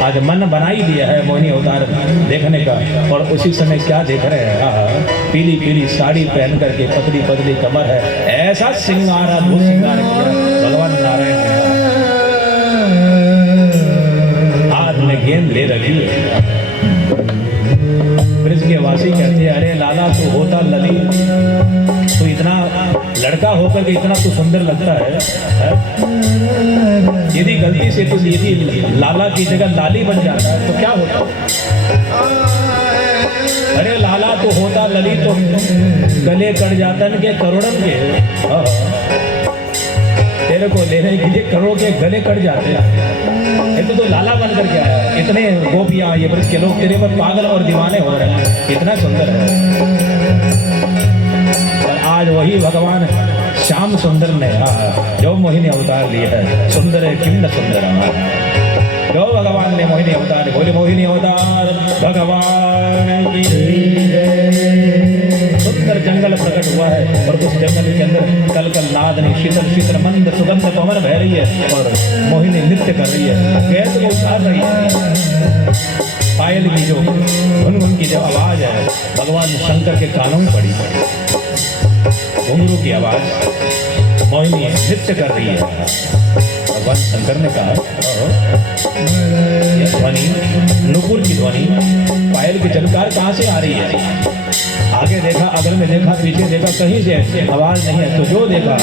आज मन बना ही दिया है मोहिनी अवतार देखने का। और उसी समय क्या देख रहे हैं, पीली पीली साड़ी पहन करके, पतली पतली कमर है, ऐसा सिंगारा भूत सिंगार किया भगवान नारायण ने। गेंद ले रखी है। ब्रज के वासी कहते हैं, अरे लाला तू होता ललित, तो इतना लड़का होकर के इतना तू सुंदर लगता है? यदि गलती से तू यदि लाला की जगह लाली बन जाता है तो क्या होता? अरे लाला तो होता ललित तो गले कट जातन के करोड़न के, तेरे को लेने के लिए करोड़ के गले कट जाते हैं। तो लाला बनकर के आया, इतने गोपियां, ये ब्रज के लोग तेरे पर पागल और दीवाने हो रहे हैं, इतना सुंदर है। और आज वही भगवान श्याम सुंदर ने जो मोहिनी अवतार लिए है, सुंदर है किम न सुंदर, जो भगवान ने मोहिनी अवतार, बोले मोहिनी अवतार भगवान की। सुंदर जंगल प्रकट हुआ है और उस जंगल के अंदर कल कल नादनी शीतल शीतल मंद सुगंध पवन बह रही है और मोहिनी नृत्य कर रही है, गैस को उछाल रही है। पायल की जो गुनगुन की जो आवाज है भगवान शंकर के कानों में पड़ी, घुंघरू की आवाज, मोहिनी नृत्य कर रही है। भगवान शंकर ने कहा, ध्वनि नुपुर की ध्वनि, पायल की झनकार कहाँ से आ रही है? आगे देखा, अगल में देखा, पीछे देखा, कहीं से आवाज नहीं है। तो जो देखा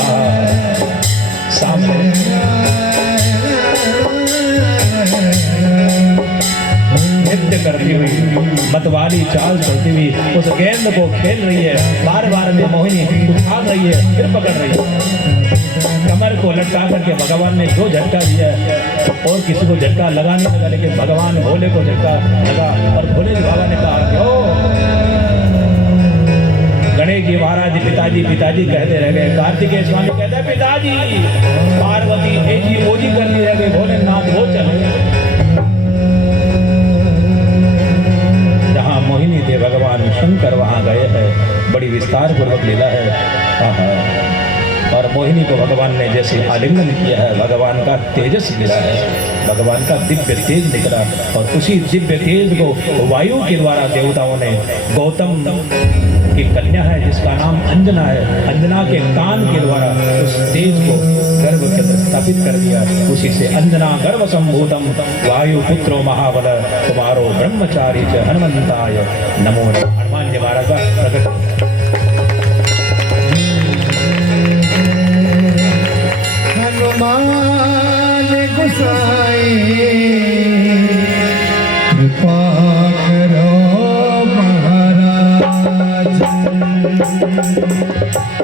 सामने नृत्य करती हुई, मतवाली चाल चलती हुई उस गेंद को खेल रही है, बार बार में मोहिनी उठा रही है, फिर पकड़ रही है। कमर को लटका करके भगवान ने जो झटका दिया है, और किसी को झटका लगा नहीं लगा, लेकिन भगवान भोले को झटका लगा। और भोले बाबा ने कहा कि ओ गणेश जी महाराज पिताजी पिताजी कहते रह गए। कार्तिकेय स्वामी कहते हैं पिताजी, पार्वती जी वो जी करती रह गई, भोलेनाथ वो चले। जहाँ मोहिनी थे भगवान शंकर वहाँ गए हैं, बड़ी विस्तार पूर्वक लीला है। और मोहिनी को भगवान ने जैसे आलिंगन किया है, भगवान का तेजस मिला है, भगवान का दिव्य तेज निकला। और उसी दिव्य तेज को वायु के द्वारा देवताओं ने, गौतम की कन्या है जिसका नाम अंजना है, अंजना के कान के द्वारा उस तेज को गर्भ के अंदर स्थापित कर दिया। उसी से अंजना गर्भ संभूतम वायु पुत्रो महाबल कुमारो ब्रह्मचारी च हनुमंताय नमो नमः। हनुमान जी महाराज का प्रकट हनुमान गोसाई कृपा करो महाराज।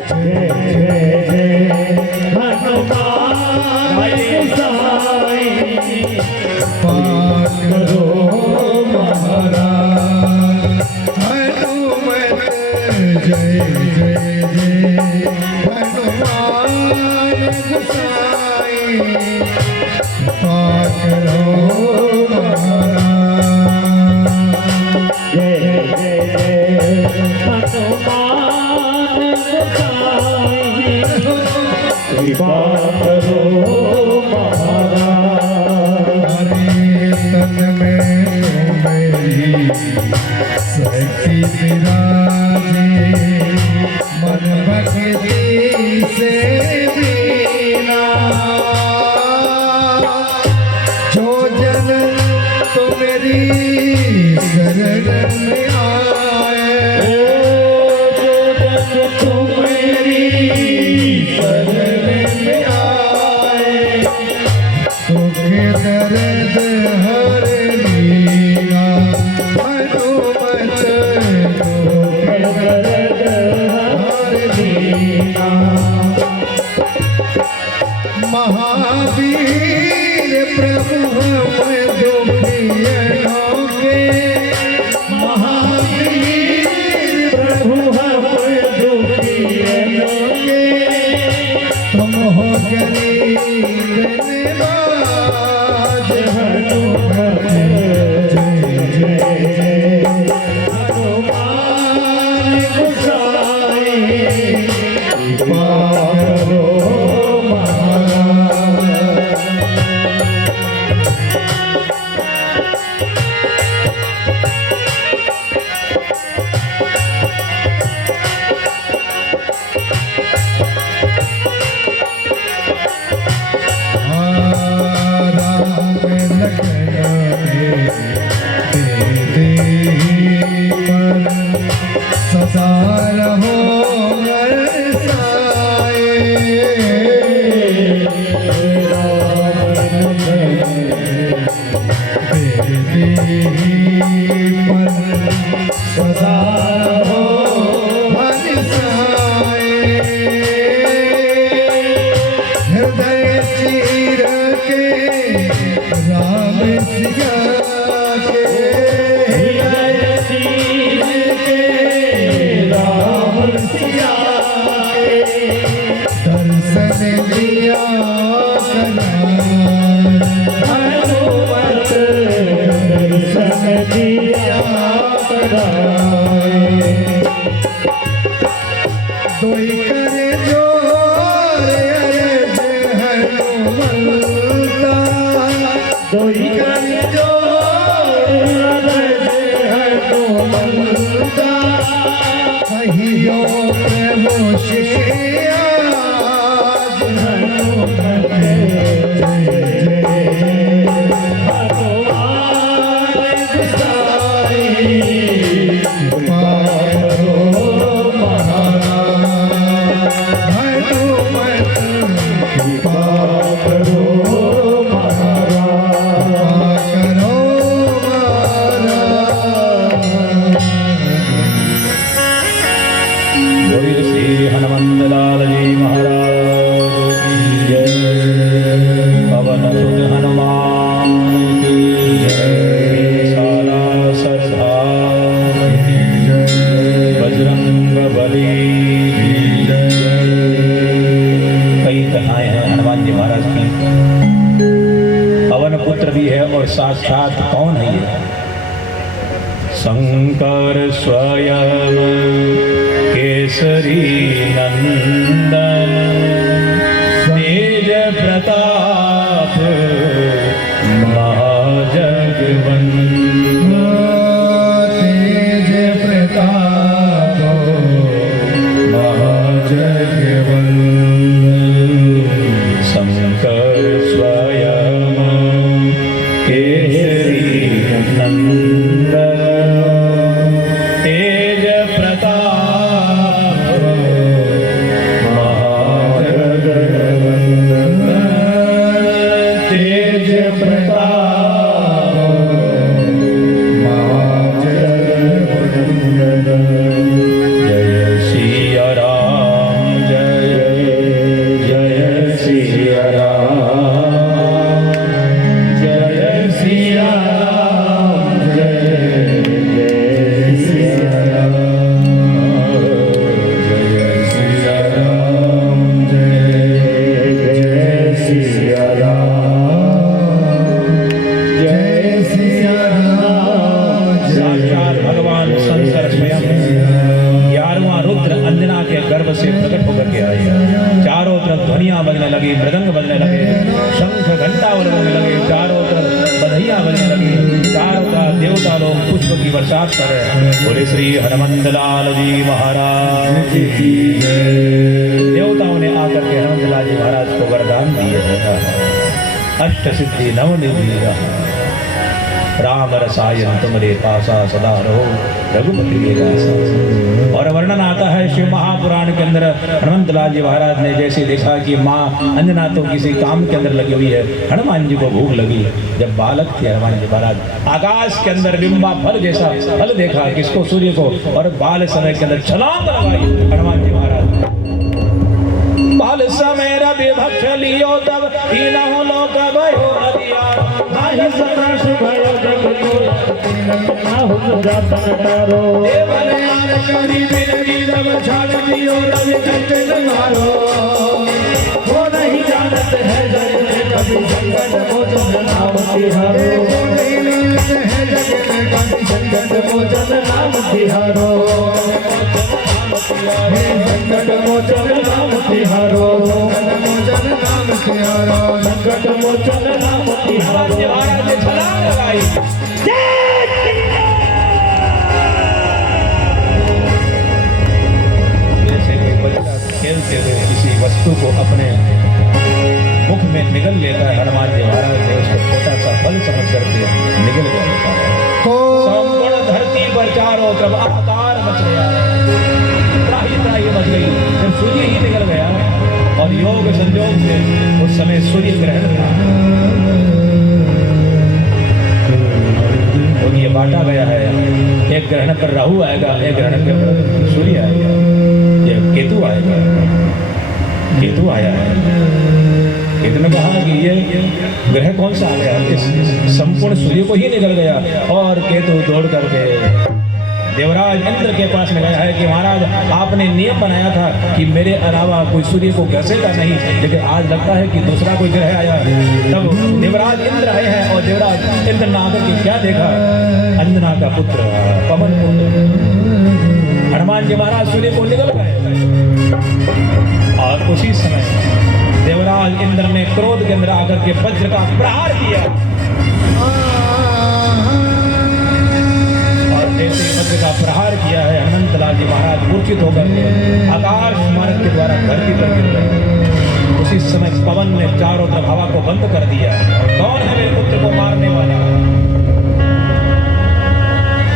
जय जय जय हनुमान गोसाई कृपा करो महाराज। हनुमत जय जय जय हनुमान गोसाई कृपा करो महाराज। जय जय जय हनुमान गोसाई कृपा करो महाराज। हरे तन में मेरी शक्ति विराजे, मन पर सदा हो बरसाए हृदय चीर के राम सिया के हृदय चीर के राम सिया के दर्शन दिया हनुमत दर्शन दिया कराए दोई करे जोर अरज हनुमंता दोई कर जोर अरज हनुमंता कहियो प्रभु शिष्या हनुमत जय जय हनुमान गुसाई पारो महाराज हनुमत कृपा करो महाराज करो महाराज बोलिए श्री हनुमंत लाल जी महाराज की जय। पवन सुत हनुमान की जय। सारा सरदार की जय। बजरंग बली की जय। कई कथाएं हैं हनुमान जी महाराज की। पवन पुत्र भी है और साक्षात कौन है ये? शंकर स्वयं केसरी नंदन तेज प्रताप महाजगवंदन तेज प्रताप महाजगवंदन शंकर स्वयं केसरी नंदन तेज प्रताप महाजगवंदन तेज प्रताप महाजगवंदन। जय सिया राम जय जय सिया राम जय सिया राम जय जय सिया राम जय सिया राम जय जय सिया राम जय सिया राम साक्षात भगवान शंकर स्वयं 11वां रुद्र अंजना के गर्भ से प्रकट होकर के आए। चारों तरफ ध्वनियां बजने लगी, मृदंग बजने लगे, शंख घंटा बजने लगे, चारों तरफ बधाइयां बजने लगी, चारों तरफ देवता लोग पुष्प की बरसात कर रहे हैं। बोले श्री हनुमंत लाल जी महाराज की जय। देवताओं ने आकर के हनुमंत लाल जी महाराज को वरदान दिए हैं, अष्ट सिद्धि नवनिधि राम रसायन तुमरे पासा सदा रहो रघुपति के दासा। और वर्णन आता है शिव महापुराण के अंदर हनुमंत लाल जी महाराज ने जैसे देखा कि माँ अंजना तो किसी काम के अंदर लगी हुई है, हनुमान जी को भूख लगी। जब बालक थे हनुमान जी महाराज, आकाश के अंदर बिंबा फल जैसा फल देखा, किसको? सूर्य को, और बाल समय के अंदर छलांग लगाई हनुमान जी महाराज। बाल समय रवि भक्ष लियो तब तीनों लोक भयो अधियारो। आहि सदाश भयो जग को नाहु जातन तारो देवन आन करी बिनती रव छाड़ दियो रवि कंचन मारो वो नहीं जानत है जग में कभी संकट मोचन नाम तिहारो वो नहीं जानते हैं जग में कभी संकट मोचन नाम तिहारो हे संकट मोचन नाम तिहारो मोचन नाम सियारा संकट मोचन नाम तिहारो महाराज ने छलांग लगाई। जैसे कोई बच्चा खेलते हुए किसी वस्तु को अपने मुख में निगल लेता है, हनुमान जी महाराज ने उसको छोटा सा फल समझ करके निगल गया। संपूर्ण धरती पर चारों तरफ आकार मच गया, त्राही त्राही मच गई। जब सूर्य ही निकल गया और योग संयोग से उस समय सूर्य ग्रहण था। में बांटा गया है। एक ग्रहण पर राहु आएगा, एक ग्रहण पर सूर्य आएगा, ये केतु आएगा। केतु आया है। केतु ने कहा कि ये ग्रह कौन सा आ गया, इस संपूर्ण सूर्य को ही निकल गया। और केतु दौड़ करके देवराज इंद्र के पास में गया है कि महाराज आपने नियम बनाया था कि मेरे अलावा कोई सूर्य को घसेगा नहीं, लेकिन आज लगता है कि दूसरा कोई ग्रह आया। तब देवराज इंद्र आए हैं और देवराज इंद्र ने आकर के क्या देखा, अंजना का पुत्र पवन पुत्र हनुमान जी महाराज सूर्य को निकल गए। और उसी समय देवराज इंद्र ने क्रोध के अंदर आकर के वज्र का प्रहार किया। जैसे वज्र का प्रहार किया है, हनुमंत लाल जी महाराज मूर्छित होकर के आकाश मार्ग के द्वारा धरती पर गिर गए। उसी समय पवन ने चारों तरफ हवा को बंद कर दिया। कौन है मेरे पुत्र को मारने वाला?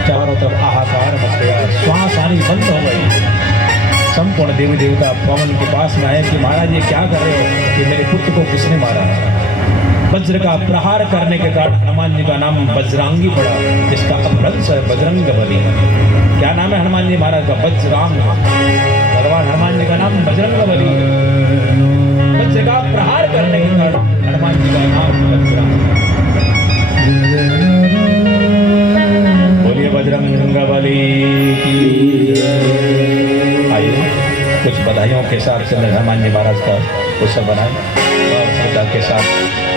चारों तरफ हाहाकार मच गया, श्वास आनी बंद हो गई। संपूर्ण देवी देवता पवन के पास में आए कि महाराज ये क्या कर रहे हो, कि मेरे पुत्र को किसने मारा? वज्र का प्रहार करने के कारण हनुमान जी का नाम बजरंगी पड़ा, जिसका अपभ्रंश है बजरंग बली। क्या नाम है हनुमान जी महाराज का? बजरंग। भगवान हनुमान जी का नाम बजरंग बली। वज्र का प्रहार करने के कारण हनुमान जी का नाम बजरंग। बोलिए बजरंग बली की। आइए कुछ बधाइयों के साथ हनुमान जी महाराज का उत्सव बनाए और श्रद्धा के साथ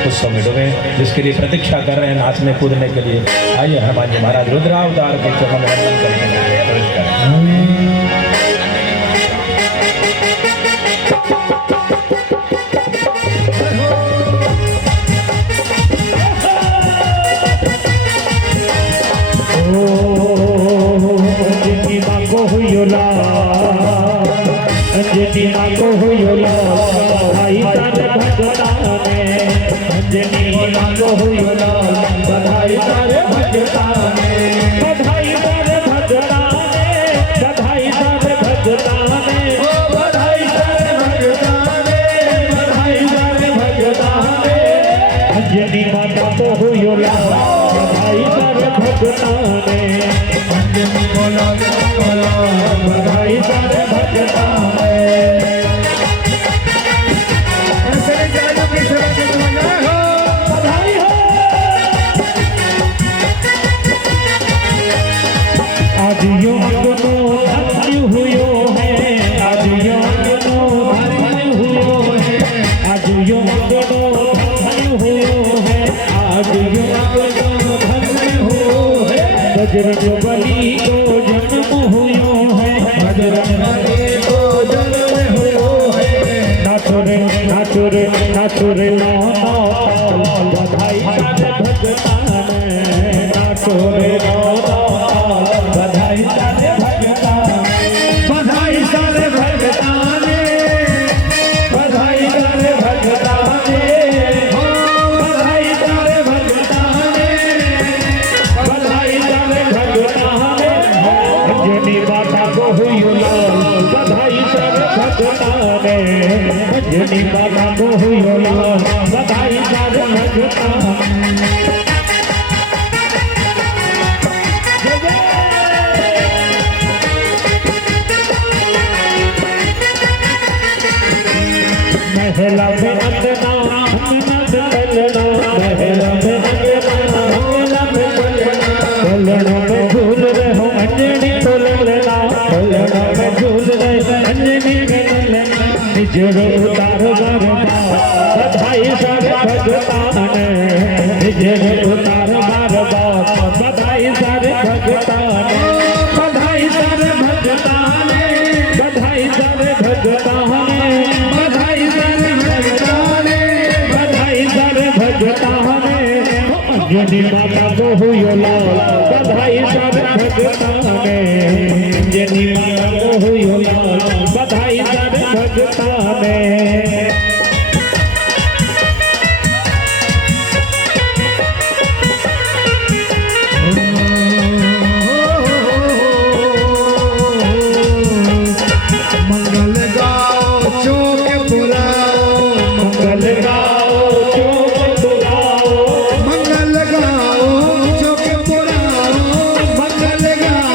उत्सव में डूबे, जिसके लिए प्रतीक्षा कर रहे हैं नाचने कूदने के लिए। आइए हनुमान जी महाराज रुद्रावतार के चरणों में वंदन करने के लिए प्रवेश करें। अंजनी माँ को हुई लाल बधाई सारे भगतां ने। अंजनी माँ को हुई लाल बधाई सारे भगतां ने। बधाई सारे भगतां ने, बधाई सारे भगतां ने, बधाई सारे भगतां ने, बधाई सारे भगतां ने। अंजनी माता को हुई लाल बधाई सारे भगतां ने। अंजनी को लाल बधाई सारे भगतां ने। आज यो धन्य हुयो है, आज यो धन्य हुयो है, आज यो धन्य हुयो है, आज यो धन्य हुयो है। बजरंग बली को जन्म हुयो है, बजरंग बली को जन्म हुयो है। नाचुरे नाचुरे नाचुरे नाना बधाई सारे भगतां ने। नाचुरे नाना बधाई सारे भगतां ने। बधाई सारे भगतां ने, बधाई सारे भगतां ने, बधाई सारे भगतां ने, बधाई सारे भगतां ने। अंजनी माता को हुई लाल बधाई सारे भगतां ने। अंजनी माता को हुई लाल बधाई सारे भगतां ने। महला में अंगना नंद ललना, महला में अंगना नंद ललना, ललना में झूल रहे हो अंजनी तो ललना, ललना में झूल रहे अंजनी के ललना। निज रूप उतार बार बधाई सारे भगतां ने। निज रूप उतार बार बधाई सारे भगतां ने। बधाई सारे भगतां ने, बधाई सारे भगतां ने, बधाई सारे भगतां ने, बधाई सारे भगतां ने। अंजनी माता को हुई लाल बधाई सारे भगतां ने। अंजनी माता को हुई लाल बधाई सारे भगतां ने।